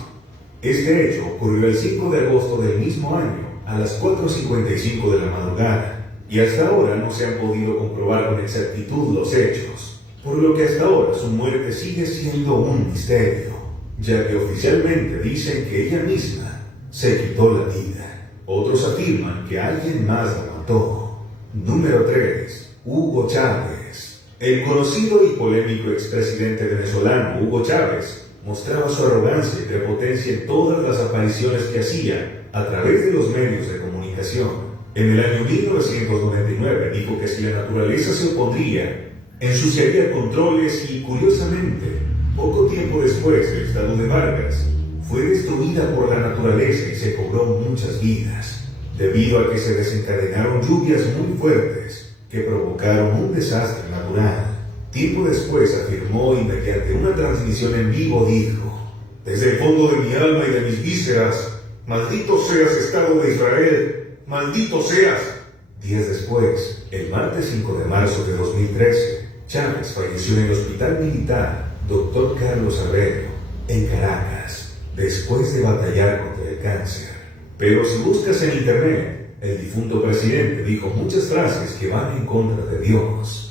Este hecho ocurrió el 5 de agosto del mismo año, a las 4:55 de la madrugada, y hasta ahora no se han podido comprobar con exactitud los hechos, por lo que hasta ahora su muerte sigue siendo un misterio, ya que oficialmente dicen que ella misma se quitó la vida. Otros afirman que alguien más la mató. Número 3. Hugo Chávez. El conocido y polémico expresidente venezolano Hugo Chávez mostraba su arrogancia y prepotencia en todas las apariciones que hacía a través de los medios de comunicación. En el año 1999 dijo que si la naturaleza se opondría, ensuciaría controles y, curiosamente, poco tiempo después, el estado de Vargas fue destruida por la naturaleza y se cobró muchas vidas, debido a que se desencadenaron lluvias muy fuertes que provocaron un desastre natural. Tiempo después afirmó y mediante una transmisión en vivo dijo: desde el fondo de mi alma y de mis vísceras, maldito seas, Estado de Israel, maldito seas. Días después, el martes 5 de marzo de 2013, Chávez falleció en el Hospital Militar Dr. Carlos Abreu, en Caracas, después de batallar contra el cáncer. Pero si buscas en internet, el difunto presidente dijo muchas frases que van en contra de Dios.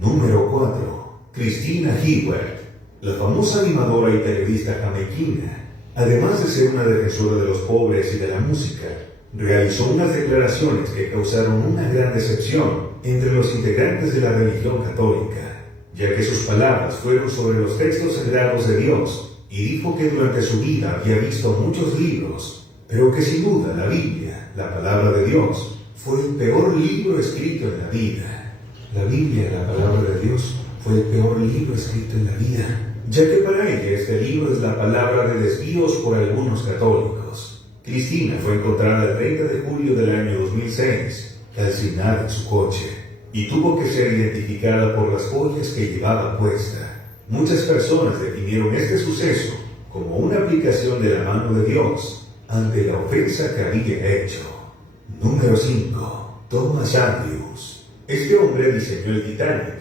Número 4. Christina Hewlett, la famosa animadora y periodista jamaiquina, además de ser una defensora de los pobres y de la música, realizó unas declaraciones que causaron una gran decepción entre los integrantes de la religión católica, ya que sus palabras fueron sobre los textos sagrados de Dios, y dijo que durante su vida había visto muchos libros, pero que sin duda la Biblia, la palabra de Dios, fue el peor libro escrito en la vida. La Biblia, la palabra de Dios, fue el peor libro escrito en la vida, ya que para ella este libro es la palabra de desvíos por algunos católicos. Cristina fue encontrada el 30 de julio del año 2006, calcinada en su coche, y tuvo que ser identificada por las joyas que llevaba puesta. Muchas personas definieron este suceso como una aplicación de la mano de Dios ante la ofensa que había hecho. Número 5. Thomas Andrews. Este hombre diseñó el Titanic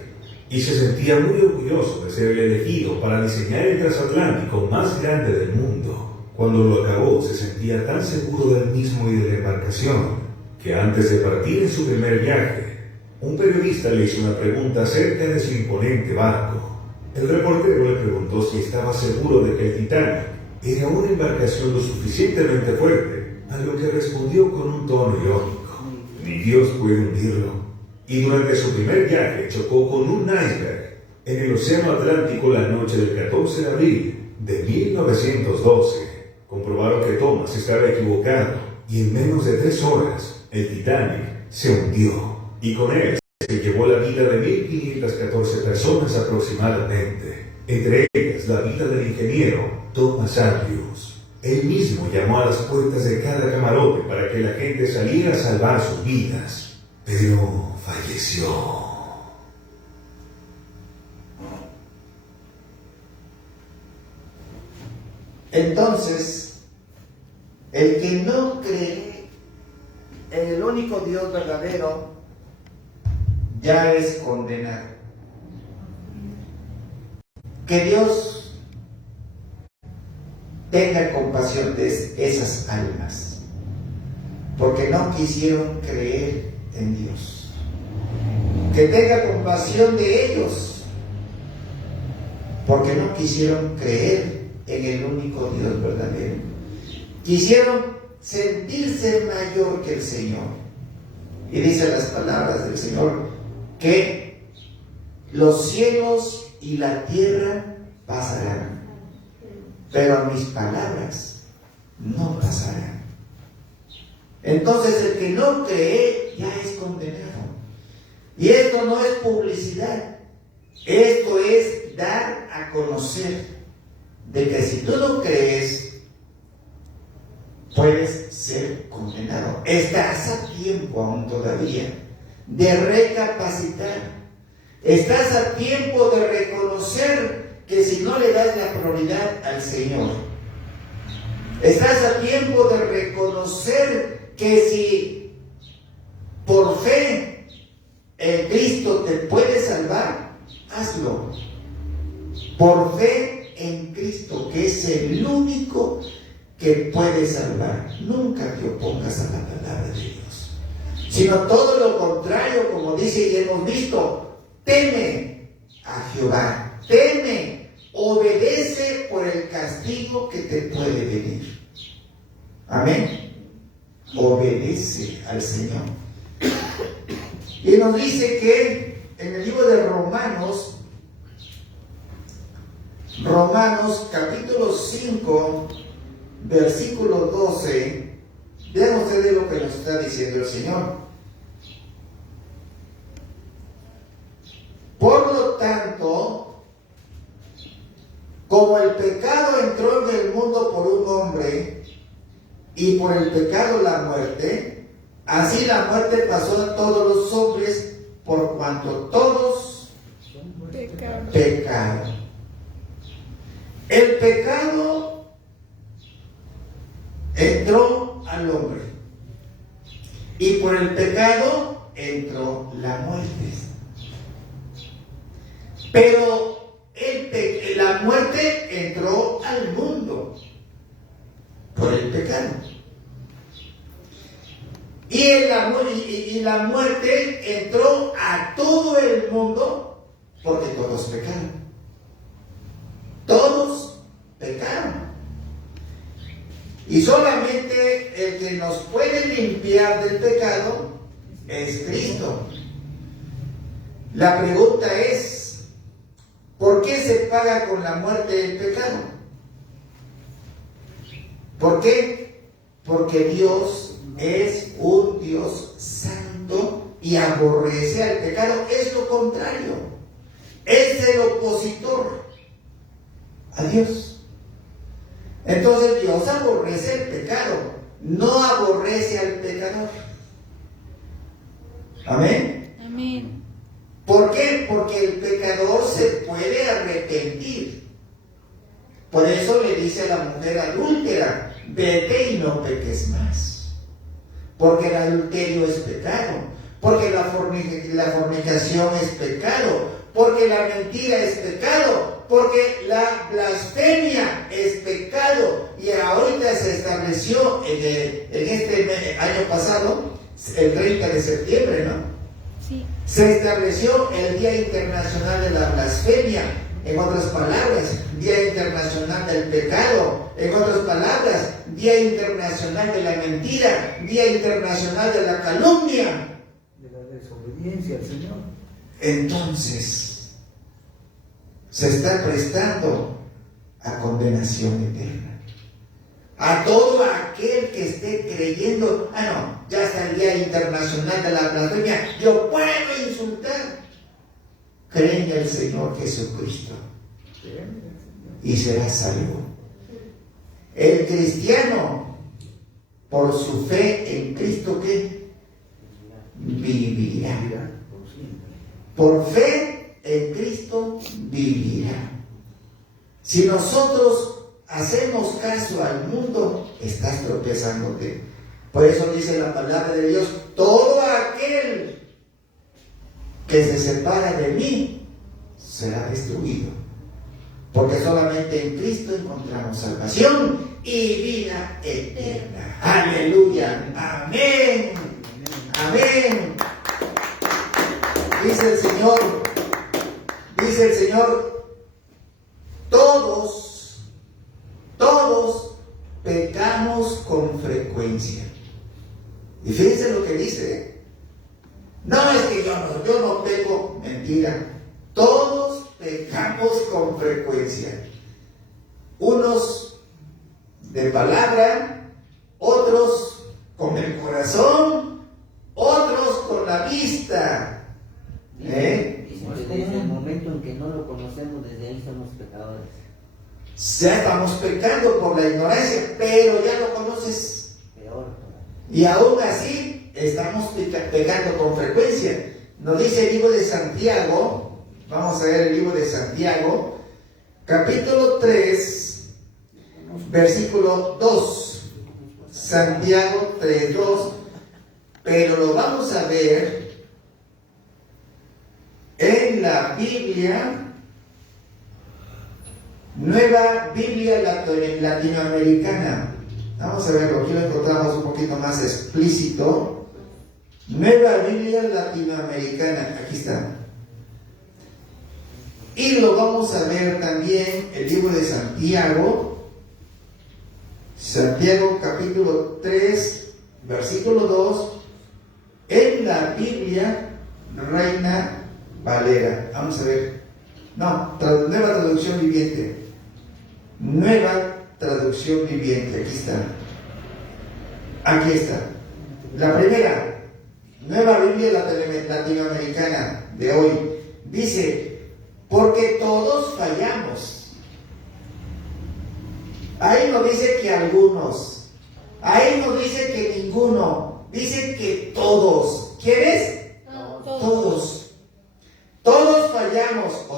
y se sentía muy orgulloso de ser elegido para diseñar el transatlántico más grande del mundo. Cuando lo acabó, se sentía tan seguro del mismo y de la embarcación que antes de partir en su primer viaje, un periodista le hizo una pregunta acerca de su imponente barco. El reportero le preguntó si estaba seguro de que el Titanic era una embarcación lo suficientemente fuerte, a lo que respondió con un tono irónico: ni Dios puede hundirlo. Y durante su primer viaje chocó con un iceberg en el Océano Atlántico la noche del 14 de abril de 1912. Comprobaron que Thomas estaba equivocado y en menos de 3 horas el Titanic se hundió, y con él se llevó la vida de 1.514 personas aproximadamente, entre ellas la vida del ingeniero Thomas Andrews. Él mismo llamó a las puertas de cada camarote para que la gente saliera a salvar sus vidas, pero falleció. Entonces, el que no cree en el único Dios verdadero ya es condenado. Que Dios tenga compasión de esas almas, porque no quisieron creer en Dios. Que tenga compasión de ellos, porque no quisieron creer en el único Dios verdadero. Quisieron sentirse mayor que el Señor. Y dice las palabras del Señor que los cielos y la tierra pasarán, pero mis palabras no pasarán. Entonces el que no cree ya es condenado. Y esto no es publicidad, esto es dar a conocer de que si tú no crees, puedes ser condenado. Estás a tiempo aún todavía de recapacitar. Estás a tiempo de reconocer que si no le das la prioridad al Señor, estás a tiempo de reconocer que si por fe en Cristo te puede salvar, hazlo. Por fe en Cristo, que es el único que puede salvar. Nunca te opongas a la palabra de Dios, sino todo lo contrario, como dice y hemos visto: teme a Jehová, teme, obedece por el castigo que te puede venir. Amén. Obedece al Señor. Y nos dice que en el libro de Romanos capítulo 5, versículo 12, vean ustedes lo que nos está diciendo el Señor. Por lo tanto, como el pecado entró en el mundo por un hombre, y por el pecado la muerte, así la muerte pasó a todos los hombres por cuanto todos pecaron. El pecado entró al hombre y por el pecado entró la muerte. Pero la muerte entró al mundo por el pecado. Y la muerte entró a todo el mundo porque todos pecaron. Todos pecaron. Y solamente el que nos puede limpiar del pecado es Cristo. La pregunta es, ¿por qué se paga con la muerte el pecado? ¿Por qué? Porque Dios es un Dios santo y aborrece al pecado. Es lo contrario. Es el opositor a Dios. Entonces Dios aborrece el pecado, no aborrece al pecador. Amén. Amén. ¿Por qué? Porque el pecador se puede arrepentir. Por eso le dice a la mujer adúltera, vete y no peques más. Porque el adulterio es pecado, porque la fornicación es pecado, porque la mentira es pecado, porque la blasfemia es pecado. Y ahorita se estableció en este año pasado, el 30 de septiembre, ¿no? Sí. Se estableció el Día Internacional de la Blasfemia. En otras palabras, Día Internacional del Pecado. En otras palabras, Día Internacional de la Mentira. Día Internacional de la Calumnia. De la desobediencia al Señor. Entonces, se está prestando a condenación eterna. A todo aquel que esté creyendo, ya está el Día Internacional de la Blasfemia, yo puedo insultar. Cree en el Señor Jesucristo y será salvo. El cristiano, por su fe en Cristo, ¿qué? Vivirá. Por fe en Cristo vivirá. Si nosotros hacemos caso al mundo, estás tropezándote. Por eso dice la palabra de Dios, todo aquel que se separa de mí será destruido. Porque solamente en Cristo encontramos salvación y vida eterna. Aleluya. Amén. Amén. Dice el Señor, todos pecamos con frecuencia. Y fíjense lo que dice. No es que yo no peco, mentira. Todos pecamos con frecuencia. Unos de palabra, otros con el corazón, otros con la vista. Dice que desde el momento en que no lo conocemos, desde ahí somos pecadores. Ya estamos pecando por la ignorancia, pero ya lo conoces. Peor. Y aún así estamos pecando con frecuencia. Nos dice el libro de Santiago, vamos a ver el libro de Santiago, capítulo 3, versículo 2. Santiago 3:2. Pero lo vamos a ver en la Biblia, Nueva Biblia Latinoamericana. Vamos a verlo, aquí lo encontramos un poquito más explícito. Nueva Biblia Latinoamericana, aquí está. Y lo vamos a ver también el libro de Santiago, Santiago capítulo 3, versículo 2, en la Biblia Reina Valera. Vamos a ver. No, nueva traducción viviente. Nueva traducción viviente, aquí está. Aquí está. La primera, Nueva Biblia Latinoamericana de hoy, dice, porque todos fallamos. Ahí no dice que algunos, ahí no dice que ninguno, dice que todos. ¿Quieres? Todos. Todos.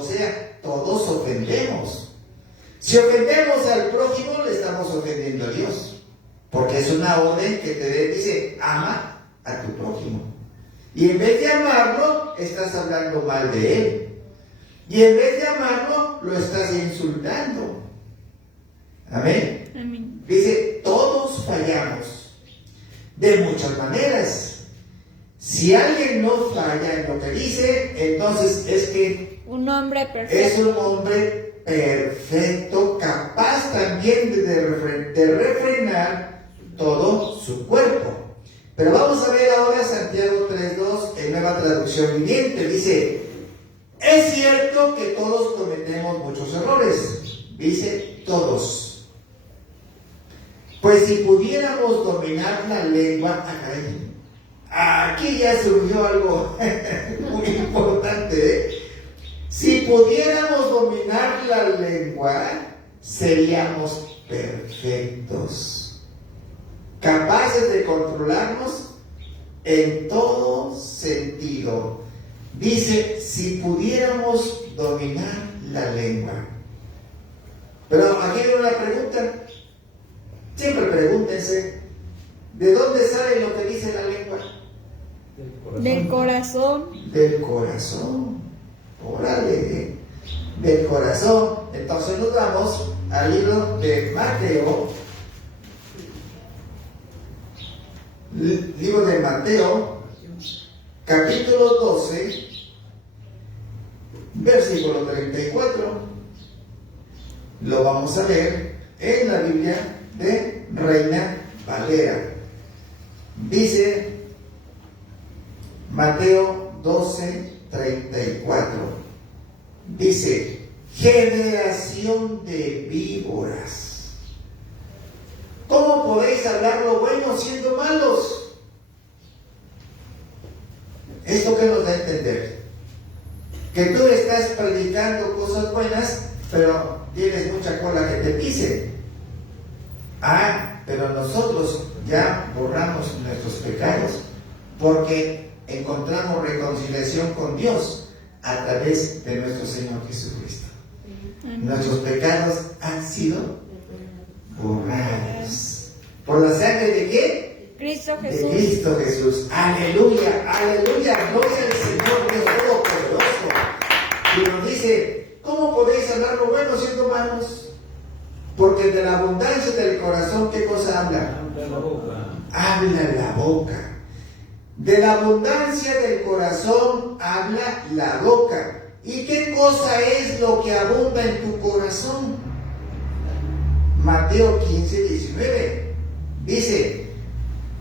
O sea, todos ofendemos. Si ofendemos al prójimo, le estamos ofendiendo a Dios. Porque es una orden que te dice, ama a tu prójimo. Y en vez de amarlo, estás hablando mal de él. Y en vez de amarlo, lo estás insultando. Amén. Amén. Dice, todos fallamos. De muchas maneras. Si alguien no falla en lo que dice, entonces es que Un hombre es perfecto. un hombre perfecto, capaz también de refrenar todo su cuerpo. Pero vamos a ver ahora Santiago 3:2 en Nueva Traducción Viviente. Dice, es cierto que todos cometemos muchos errores. Dice, todos. Pues si pudiéramos dominar la lengua, aquí ya surgió algo muy importante, ¿eh? Si pudiéramos dominar la lengua, seríamos perfectos, capaces de controlarnos en todo sentido. Dice, si pudiéramos dominar la lengua. Pero aquí hay una pregunta. Siempre pregúntense, ¿de dónde sale lo que dice la lengua? Del corazón. Del corazón. Órale, ¿eh? Del corazón. Entonces nos vamos al libro de Mateo. Libro de Mateo, capítulo 12, versículo 34. Lo vamos a ver en la Biblia de Reina Valera. Dice Mateo 12:34. Dice, generación de víboras, ¿cómo podéis hablar lo bueno siendo malos? ¿Esto qué nos da a entender? Que tú estás predicando cosas buenas, pero tienes mucha cola que te pise. Pero nosotros ya borramos nuestros pecados porque encontramos reconciliación con Dios a través de nuestro Señor Jesucristo. Nuestros pecados han sido borrados. ¿Por la sangre de qué? Cristo De Jesús. Cristo Jesús. Aleluya, aleluya, gloria al Señor Dios Todopoderoso. Y nos dice, ¿cómo podéis hablar lo bueno siendo malos? Porque de la abundancia del corazón, ¿qué cosa habla? Habla la boca. Habla la boca. De la abundancia del corazón habla la boca. ¿Y qué cosa es lo que abunda en tu corazón? Mateo 15:19 dice,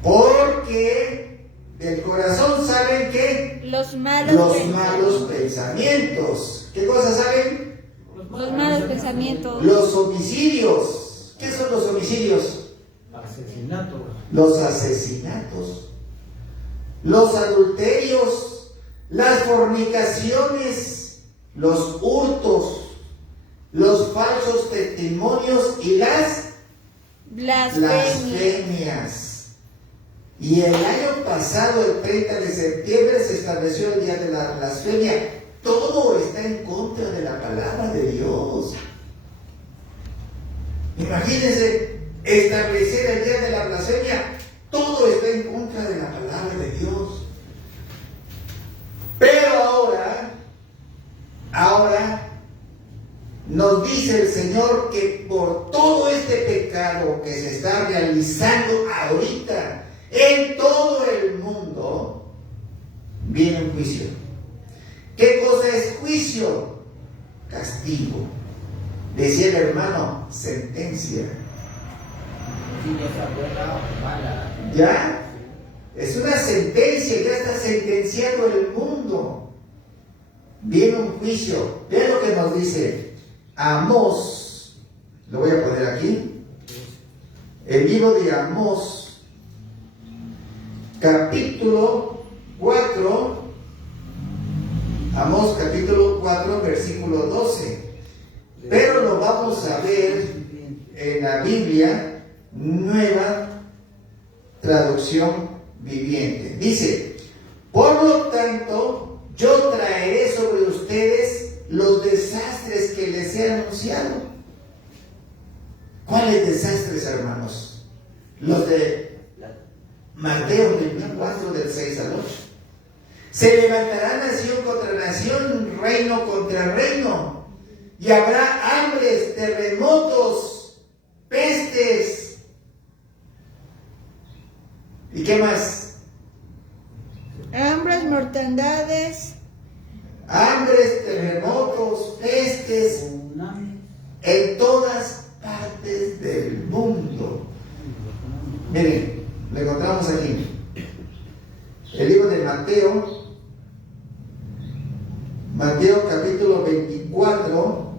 porque del corazón salen ¿qué? Los malos Pensamientos. ¿Qué cosas salen? Los malos pensamientos. Los homicidios. ¿Qué son los homicidios? Asesinatos. Los asesinatos, los adulterios, las fornicaciones, los hurtos, los falsos testimonios y las blasfemias. Y el año pasado, el 30 de septiembre, se estableció el día de la blasfemia. Todo está en contra de la palabra de Dios. Imagínense establecer el día de la blasfemia. Todo está en contra de la palabra de Dios. Pero ahora nos dice el Señor que por todo este pecado que se está realizando ahorita en todo el mundo, viene un juicio. ¿Qué cosa es juicio? Castigo. Decía el hermano, sentencia. Si ya sea buena o mala. ¿Ya? Es una sentencia, ya está sentenciado el mundo. Viene un juicio. Vean lo que nos dice Amós. Lo voy a poner aquí. El libro de Amós, capítulo 4. Amós, capítulo 4, versículo 12. Pero lo vamos a ver en la Biblia, Nueva Traducción Viviente. Dice, por lo tanto, yo traeré sobre ustedes los deseos ser anunciado. ¿Cuáles desastres, hermanos? Los de Mateo 24, del 6 al 8. Se levantará nación contra nación, reino contra reino, y habrá hambres, terremotos, pestes. ¿Y qué más? Hambres, mortandades. Hambres, terremotos, pestes, en todas partes del mundo. Miren, lo encontramos aquí. El libro de Mateo capítulo 24,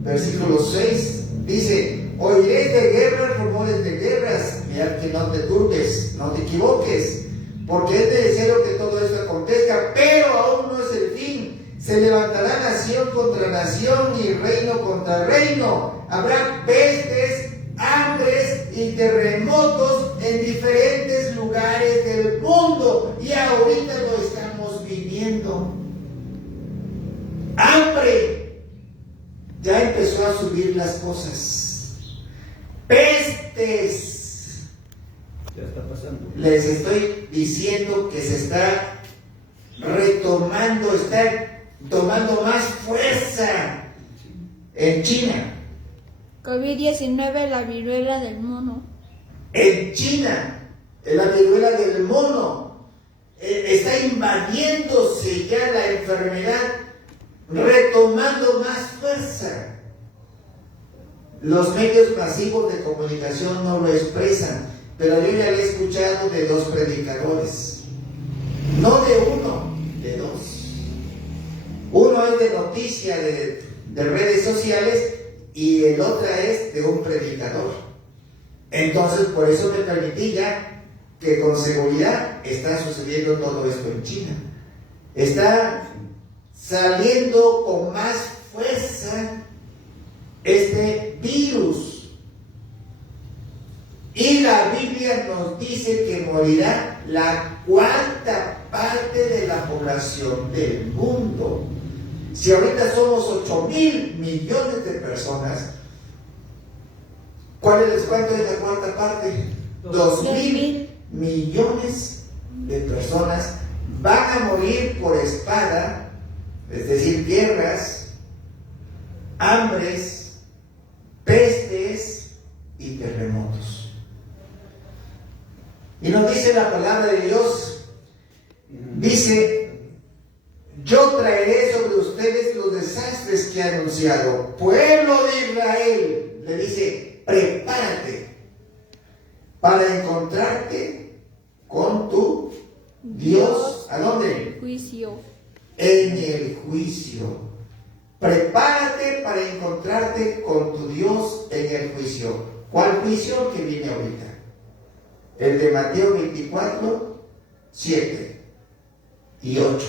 versículo 6, dice: oiréis de guerras, rumores de guerras, mirad que no te turbes, no te equivoques, porque es necesario que todo esto acontezca, pero aún no es el fin. Se levantará nación contra nación y reino contra reino. Habrá pestes, hambres y terremotos en diferentes lugares del mundo. Y ahorita lo estamos viviendo. Hambre. Ya empezó a subir las cosas. Pestes. Ya está pasando. Les estoy diciendo que se está retomando, está tomando más fuerza en China. COVID-19, la viruela del mono. En China, la viruela del mono está invadiéndose ya la enfermedad, retomando más fuerza. Los medios masivos de comunicación no lo expresan, pero yo ya lo he escuchado de 2 predicadores, no de uno, de 2. Uno es de noticia de redes sociales y el otro es de un predicador. Entonces, por eso me permití ya que con seguridad está sucediendo todo esto en China. Está saliendo con más fuerza este virus. Y la Biblia nos dice que morirá la 1/4 de la población del mundo. Si ahorita somos 8,000 millones de personas, ¿cuánto es la 1/4? 2,000 millones de personas van a morir por espada, es decir, guerras, hambres, pestes y terremotos. Y nos dice la palabra de Dios, dice: yo traeré sobre ustedes los desastres que he anunciado. Pueblo de Israel, le dice, prepárate para encontrarte con tu Dios. ¿A dónde? Juicio. En el juicio. Prepárate para encontrarte con tu Dios en el juicio. ¿Cuál juicio? Que viene ahorita. El de Mateo 24, 7 y 8.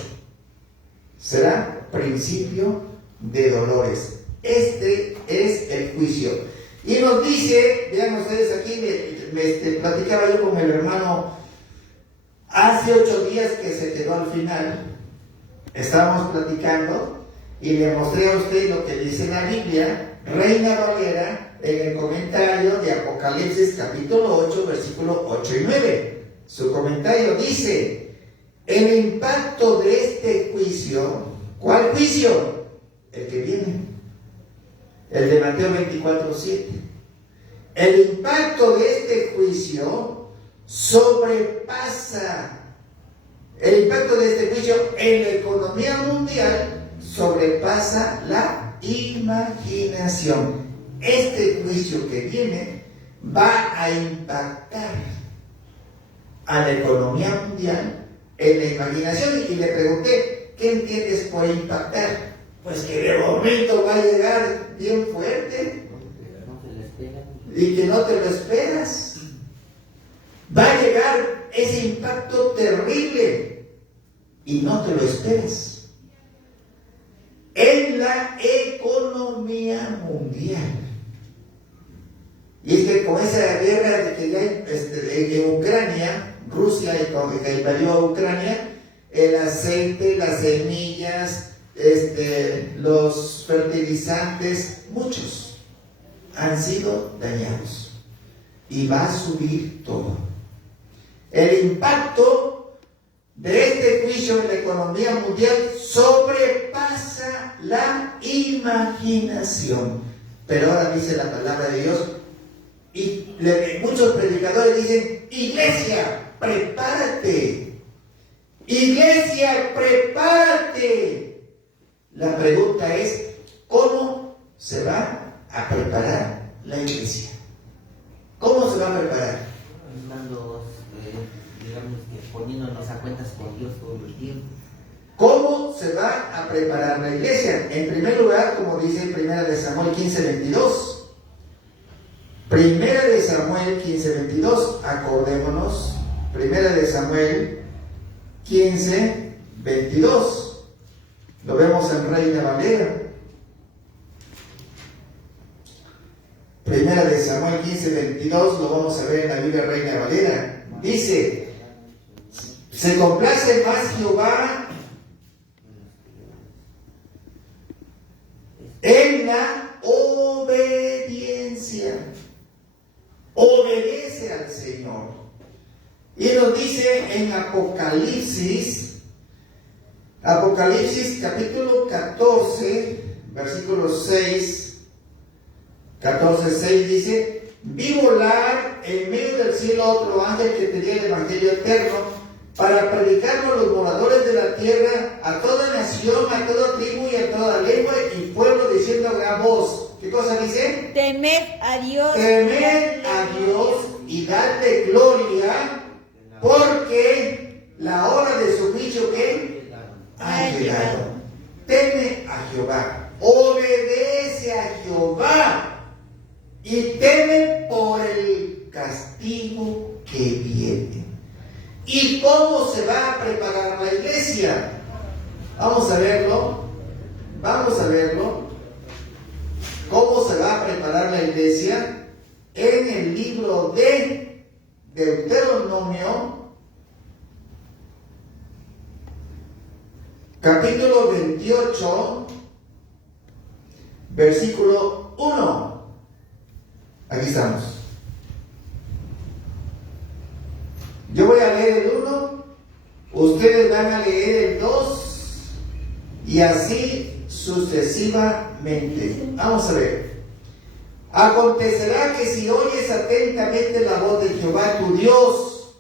Será principio de dolores. Este es el juicio. Y nos dice, vean ustedes aquí, platicaba yo con el hermano hace 8 días que se quedó al final. Estábamos platicando y le mostré a usted lo que dice la Biblia, Reina Valera, en el comentario de Apocalipsis capítulo 8, versículo 8 y 9. Su comentario dice: el impacto de este juicio, ¿cuál juicio? El que viene, el de Mateo 24, 7. El impacto de este juicio sobrepasa, el impacto de este juicio en la economía mundial sobrepasa la imaginación. Este juicio que viene va a impactar a la economía mundial en la imaginación. Y le pregunté, ¿qué entiendes por impactar? Pues que de momento va a llegar bien fuerte y que no te lo esperas. Va a llegar ese impacto terrible y no te lo esperas en la economía mundial. Y es que con esa guerra de que ya en Ucrania, Rusia invadió a Ucrania, el aceite, las semillas, los fertilizantes, muchos han sido dañados y va a subir todo. El impacto de este juicio en la economía mundial sobrepasa la imaginación. Pero ahora dice la palabra de Dios, y muchos predicadores dicen: iglesia, prepárate. Iglesia, prepárate. La pregunta es: ¿cómo se va a preparar la iglesia? ¿Cómo se va a preparar? Andando, digamos, poniéndonos a cuentas con Dios todo el tiempo. ¿Cómo se va a preparar la iglesia? En primer lugar, como dice en 1 Samuel 15:22. 1 Samuel 15:22. Acordémonos. 1 Samuel 15:22. Lo vemos en Reina Valera. 1 Samuel 15:22 lo vamos a ver en la Biblia Reina Valera. Dice: se complace más Jehová en la obediencia. Obedece al Señor. Y nos dice en Apocalipsis capítulo 14, versículo 6, 14:6 dice: vi volar en medio del cielo otro ángel que tenía el evangelio eterno para predicarlo a los moradores de la tierra, a toda nación, a toda tribu y a toda lengua y pueblo, diciendo a gran voz. ¿Qué cosa dice? Temed a Dios. Temed a Dios y dadle gloria, porque la hora de su juicio que ha llegado. Teme a Jehová, obedece a Jehová y teme por el castigo que viene. ¿Y cómo se va a preparar la iglesia? Vamos a verlo. ¿Cómo se va a preparar la iglesia? En el libro de Deuteronomio, capítulo 28, versículo 1. Aquí estamos. Yo voy a leer el 1, ustedes van a leer el 2 y así sucesivamente. Vamos a ver. Acontecerá que si oyes atentamente la voz de Jehová tu Dios,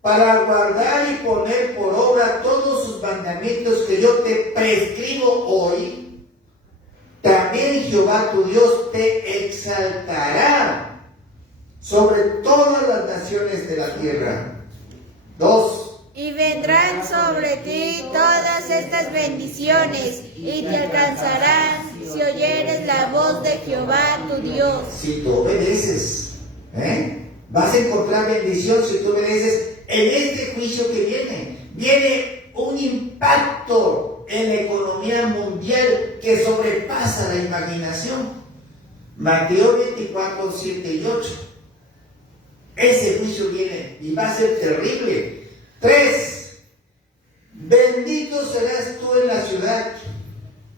para guardar y poner por obra todos sus mandamientos que yo te prescribo hoy, también Jehová tu Dios te exaltará sobre todas las naciones de la tierra. 2. Y vendrán sobre ti todas estas bendiciones, y te alcanzarán si oyeres la voz de Jehová tu Dios. Si tú obedeces, vas a encontrar bendición si tú obedeces. En este juicio que viene un impacto en la economía mundial que sobrepasa la imaginación. Mateo 24, 7 y 8. Ese juicio viene y va a ser terrible. 3. Bendito serás tú en la ciudad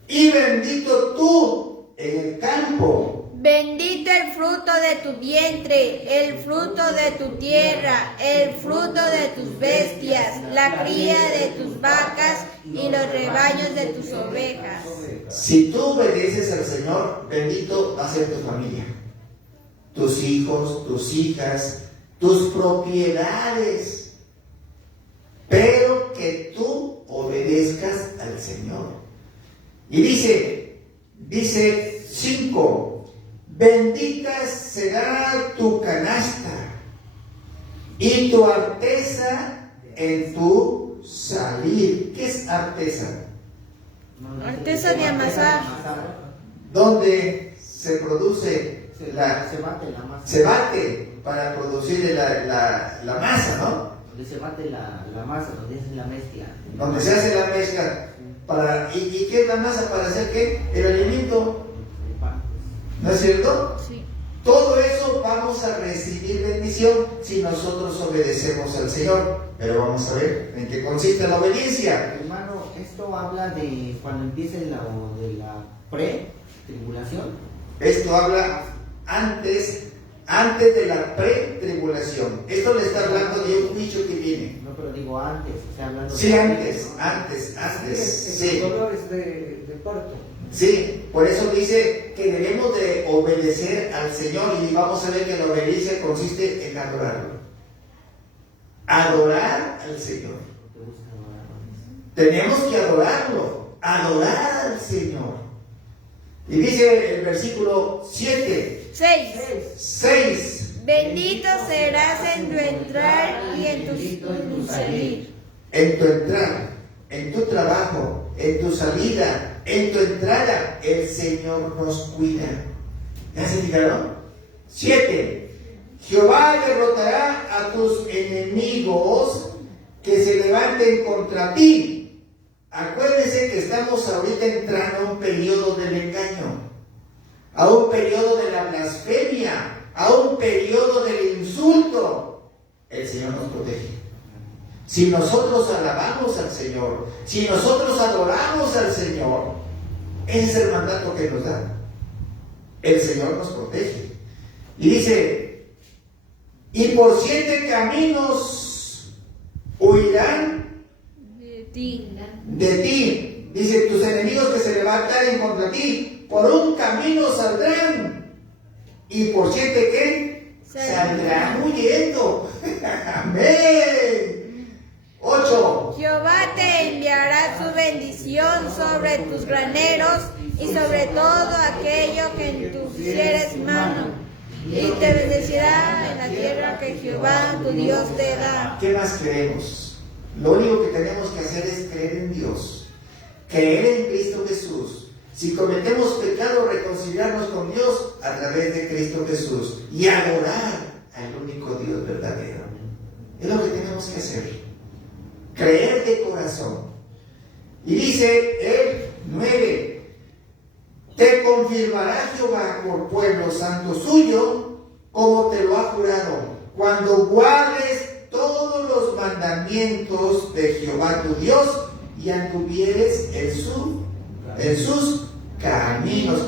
y bendito tú en el campo. Bendito el fruto de tu vientre, el fruto de tu tierra, el fruto de tus bestias, la cría de tus vacas y los rebaños de tus ovejas. Si tú obedeces al Señor, bendito va a ser tu familia, tus hijos, tus hijas, tus propiedades, pero que tú obedezcas al Señor. Y dice 5, bendita será tu canasta y tu arteza en tu salir. ¿Qué es arteza? Arteza de amasar. Donde se produce se bate la masa. Se bate para producir la masa, ¿no? Donde se bate la masa, donde hacen la mezcla. Donde se hace la mezcla. ¿Y qué es la masa? ¿Para hacer qué? El alimento. ¿No es cierto? Sí. Todo eso vamos a recibir bendición si nosotros obedecemos al Señor. Pero vamos a ver en qué consiste la obediencia. Hermano, esto habla de cuando empiece de la pre-tribulación. Esto habla antes de la pre-tribulación. Esto le está hablando de un juicio que viene. No, pero digo antes, o sea, hablando Sí, de antes. Sí. Dolores de parto. Sí, por eso dice que debemos de obedecer al Señor y vamos a ver que la obediencia consiste en adorarlo. Adorar al Señor. ¿Te gusta adorar? Tenemos que adorarlo, adorar al Señor. Y dice el versículo 7, 6. Bendito serás en tu entrar y en tu salir. En tu entrar, en tu trabajo, en tu salida, en tu entrada, el Señor nos cuida. ¿Ya se fijaron? 7. Jehová derrotará a tus enemigos que se levanten contra ti. Acuérdense que estamos ahorita entrando a un periodo del engaño, a un periodo de la blasfemia, a un periodo del insulto. El Señor nos protege. Si nosotros alabamos al Señor, si nosotros adoramos al Señor, ese es el mandato que nos da. El Señor nos protege. Y dice, y por 7 caminos huirán De ti. de ti. Dice, tus enemigos que se levantaren contra ti, por un camino saldrán. Y por 7 ¿qué? Saldrán huyendo. Amén. 8. Jehová te enviará su bendición sobre tus graneros y sobre todo aquello que en tu pusieres mano. Y te bendecirá en la tierra que Jehová tu Dios te da. ¿Qué más queremos? Lo único que tenemos que hacer es creer en Dios, creer en Cristo Jesús. Si cometemos pecado, reconciliarnos con Dios a través de Cristo Jesús y adorar al único Dios verdadero. Es lo que tenemos que hacer. Creer de corazón. Y dice el 9. Te confirmará Jehová por pueblo santo suyo, como te lo ha jurado, cuando guardes todos los mandamientos de Jehová tu Dios y anduvieres en sus caminos.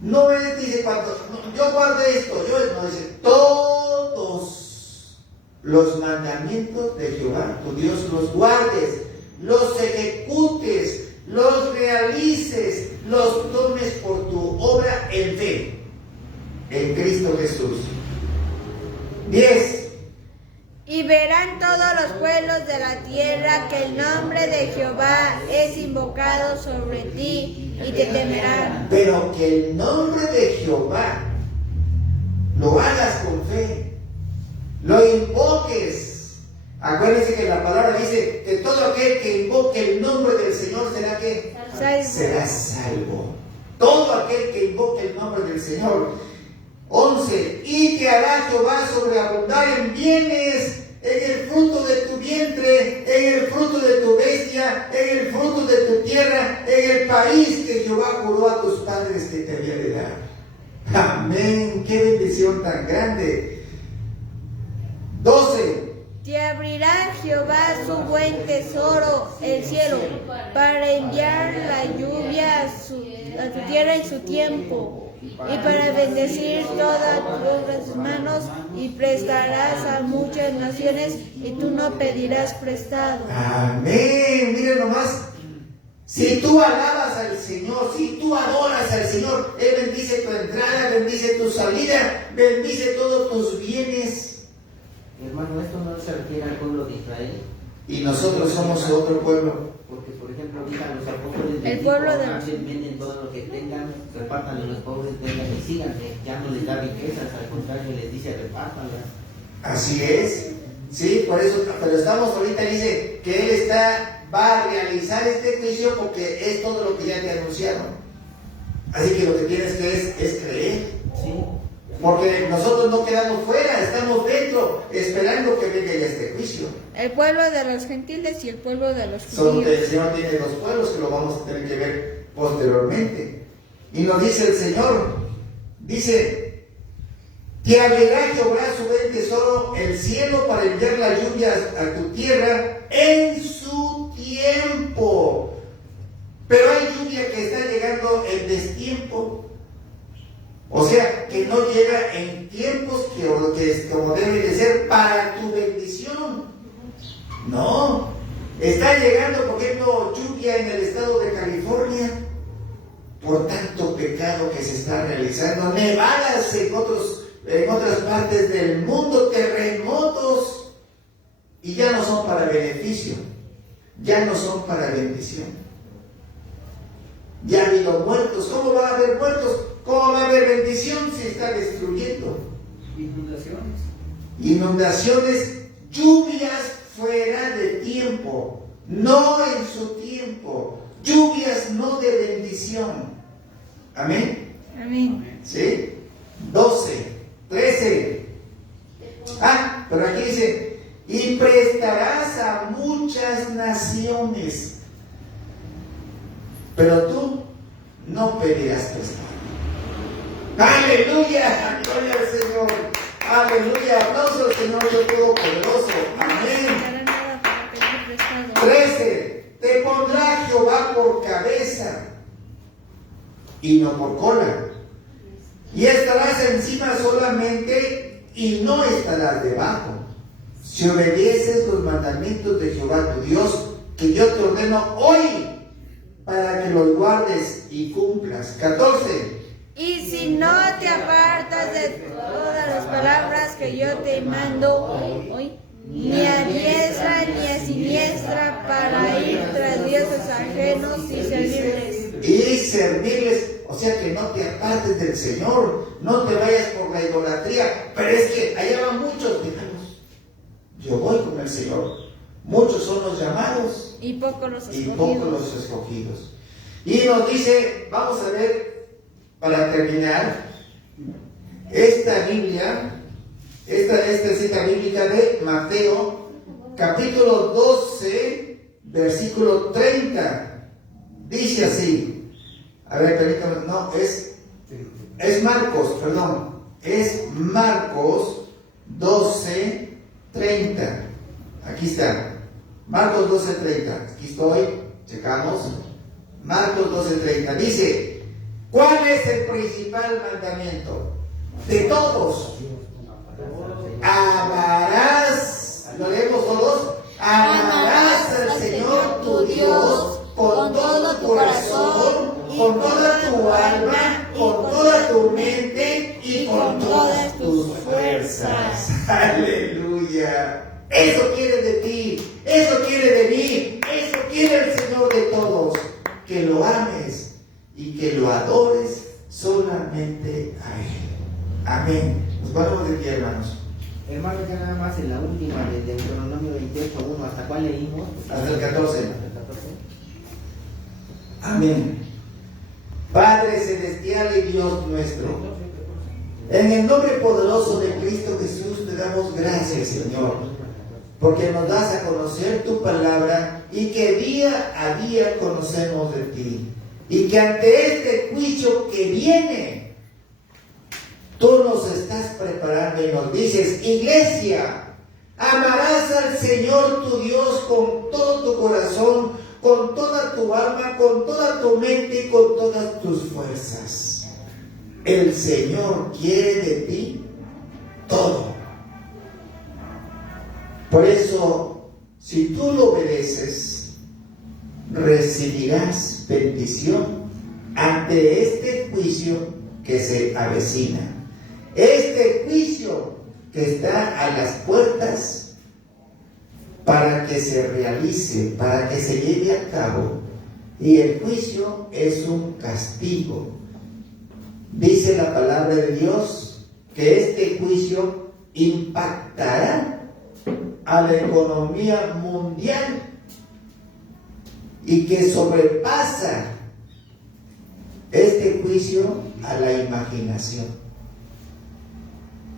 No es, dice, cuando yo guardé esto, no dice, todos los mandamientos de Jehová tu Dios los guardes, los ejecutes, los realices, los tomes por tu obra en fe, en Cristo Jesús. 10. Y verán todos los pueblos de la tierra que el nombre de Jehová es invocado sobre ti y te temerán. Pero que el nombre de Jehová lo hagas con fe, lo invoques. Acuérdense que la palabra dice que todo aquel que invoque el nombre del Señor será que será salvo. Todo aquel que invoque el nombre del Señor. 11. Y te hará Jehová sobreabundar en bienes, en el fruto de tu vientre, en el fruto de tu bestia, en el fruto de tu tierra, en el país que Jehová juró a tus padres que te había de dar. Amén. Qué bendición tan grande. 12. Te abrirá Jehová su buen tesoro, el cielo, para enviar la lluvia a tu tierra en su tiempo, y para bendecir todas tus manos, y prestarás a muchas naciones, y tú no pedirás prestado. Amén. Miren nomás. Si tú alabas al Señor, si tú adoras al Señor, Él bendice tu entrada, bendice tu salida, bendice todos tus bienes. Hermano, esto no se refiere al pueblo de Israel. Y nosotros somos otro pueblo. Porque, por ejemplo, ahorita los apóstoles El pueblo de los... venden todo lo que tengan, repartan a los pobres, vengan y síganme. Ya no les da riquezas, al contrario, les dice repártanlas. Así es. Sí, por eso, pero estamos ahorita, dice que Él va a realizar este juicio porque es todo lo que ya te anunciaron. Así que lo que tienes que es creer. Sí. Porque nosotros no quedamos fuera, estamos dentro, esperando que venga ya este juicio. El pueblo de los gentiles y el pueblo de los Son judíos. el Señor tiene dos pueblos que lo vamos a tener que ver posteriormente. Y nos dice el Señor, dice, te abrirá Jehová su buen tesoro, el cielo, para enviar las lluvias a tu tierra en su tiempo. Pero hay lluvia que está llegando en destiempo. O sea, que no llega en tiempos que es como debe de ser para tu bendición. No. Está llegando, por ejemplo, lluvia en el estado de California por tanto pecado que se está realizando. Nevadas en otras partes del mundo, terremotos. Y ya no son para beneficio. Ya no son para bendición. Ya ha habido muertos. ¿Cómo va a haber muertos? ¿Cómo va a haber bendición si está destruyendo? Inundaciones. Inundaciones, lluvias fuera de tiempo, no en su tiempo, lluvias no de bendición. Amén. Amén. ¿Sí? 12, 13. Pero aquí dice, y prestarás a muchas naciones, pero tú no pedirás prestado. ¡Aleluya! ¡Gloria al Señor! ¡Aleluya! ¡Aplauso al Señor Dios Todopoderoso! ¡Amén! 13. Te pondrá Jehová por cabeza y no por cola. Y estarás encima solamente y no estarás debajo. Si obedeces los mandamientos de Jehová tu Dios, que yo te ordeno hoy, para que los guardes y cumplas. 14. Y si no te apartas de todas las palabras que yo te mando hoy, ni a diestra ni a siniestra, para ir tras dioses ajenos y servirles. O sea, que no te apartes del Señor, no te vayas por la idolatría. Pero es que allá van muchos, digamos, yo voy con el Señor. Muchos son los llamados y pocos los escogidos. Y nos dice, vamos a ver, para terminar, esta cita bíblica de Mateo, capítulo 12, versículo 30. Dice así. A ver, permítame, no, es Marcos, perdón. Es Marcos 12, 30. Aquí está. Marcos 12, 30. Aquí estoy, checamos. Marcos 12, 30. Dice, ¿cuál es el principal mandamiento? De todos. Amarás, ¿lo leemos todos? Amarás al Señor tu Dios con todo tu corazón, con toda tu alma, con toda tu mente y con todas tus fuerzas. Aleluya. Eso quiere de ti, eso quiere de mí, eso quiere el Señor de todos. Que lo ames y que lo adores solamente a Él. Amén. Nos vamos de aquí, hermanos. Hermanos, ya nada más en la última de Deuteronomio 28:1, ¿hasta cuál leímos? Hasta el 14. Amén. Padre celestial y Dios nuestro, en el nombre poderoso de Cristo Jesús te damos gracias, Señor, porque nos das a conocer tu palabra y que día a día conocemos de ti. Y que ante este juicio que viene, tú nos estás preparando y nos dices, iglesia, amarás al Señor tu Dios con todo tu corazón, con toda tu alma, con toda tu mente y con todas tus fuerzas. El Señor quiere de ti todo. Por eso, si tú lo obedeces, recibirás bendición ante este juicio que se avecina. Este juicio que está a las puertas para que se realice, para que se lleve a cabo. Y el juicio es un castigo. Dice la palabra de Dios que este juicio impactará a la economía mundial y que sobrepasa este juicio a la imaginación.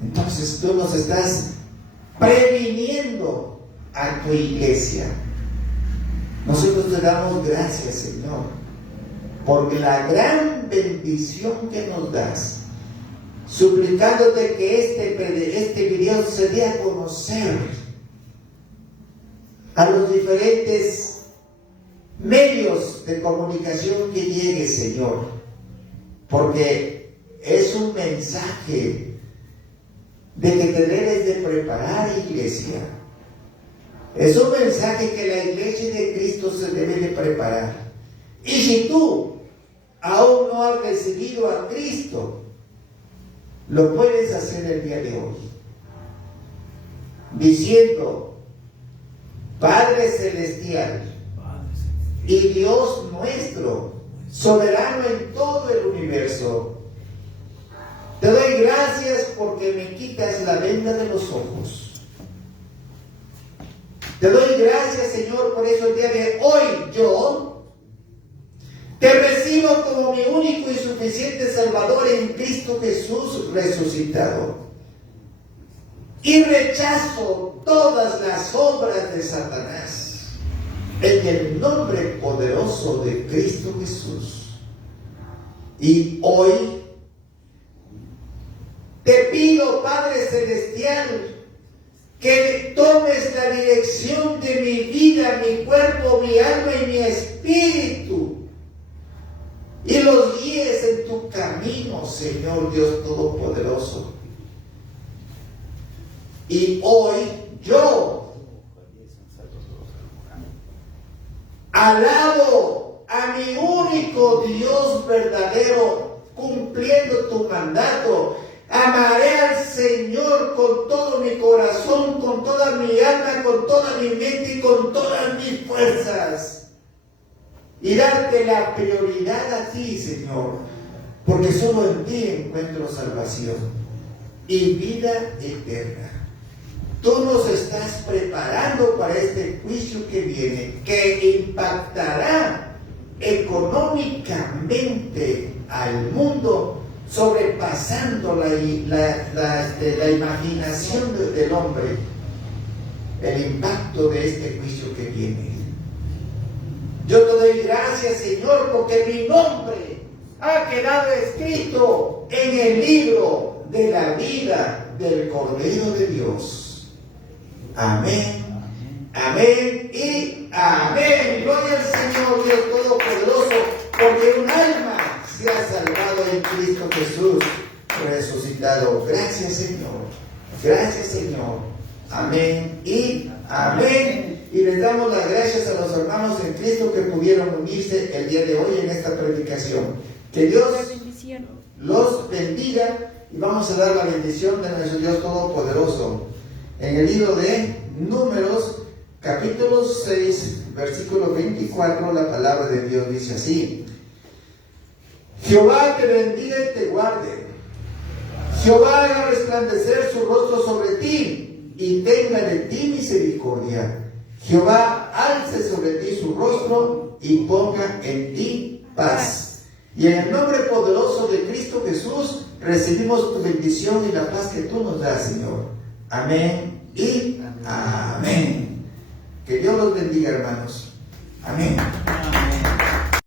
Entonces tú nos estás previniendo a tu iglesia. Nosotros te damos gracias, Señor, por la gran bendición que nos das, suplicándote que este video se dé a conocer a los diferentes medios de comunicación que llegue, Señor, porque es un mensaje de que te debes de preparar, iglesia. Es un mensaje que la iglesia de Cristo se debe de preparar. Y si tú aún no has recibido a Cristo, lo puedes hacer el día de hoy, diciendo: Padre Celestial y Dios nuestro, soberano en todo el universo, te doy gracias porque me quitas la venda de los ojos. Te doy gracias, Señor, por eso el día de hoy yo te recibo como mi único y suficiente Salvador en Cristo Jesús resucitado. Y rechazo todas las obras de Satanás en el nombre poderoso de Cristo Jesús. Y hoy te pido, Padre Celestial, que tomes la dirección de mi vida, mi cuerpo, mi alma y mi espíritu, y los guíes en tu camino, Señor Dios Todopoderoso. Y hoy yo alabo a mi único Dios verdadero, cumpliendo tu mandato. Amaré al Señor con todo mi corazón, con toda mi alma, con toda mi mente y con todas mis fuerzas. Y darte la prioridad a ti, Señor, porque solo en ti encuentro salvación y vida eterna. Tú nos estás preparando para este juicio que viene, que impactará económicamente al mundo, sobrepasando la imaginación del hombre, el impacto de este juicio que viene. Yo te doy gracias, Señor, porque mi nombre ha quedado escrito en el libro de la vida del Cordero de Dios. Amén, amén y amén. Gloria al Señor Dios Todopoderoso, porque un alma se ha salvado en Cristo Jesús resucitado. Gracias, Señor. Gracias, Señor. Amén y amén. Y les damos las gracias a los hermanos en Cristo que pudieron unirse el día de hoy en esta predicación. Que Dios los bendiga, y vamos a dar la bendición de nuestro Dios Todopoderoso. En el libro de Números, capítulo 6, versículo 24, la palabra de Dios dice así: Jehová te bendiga y te guarde. Jehová haga resplandecer su rostro sobre ti y tenga de ti misericordia. Jehová alce sobre ti su rostro y ponga en ti paz. Y en el nombre poderoso de Cristo Jesús recibimos tu bendición y la paz que tú nos das, Señor. Amén y amén. Que Dios los bendiga, hermanos. Amén.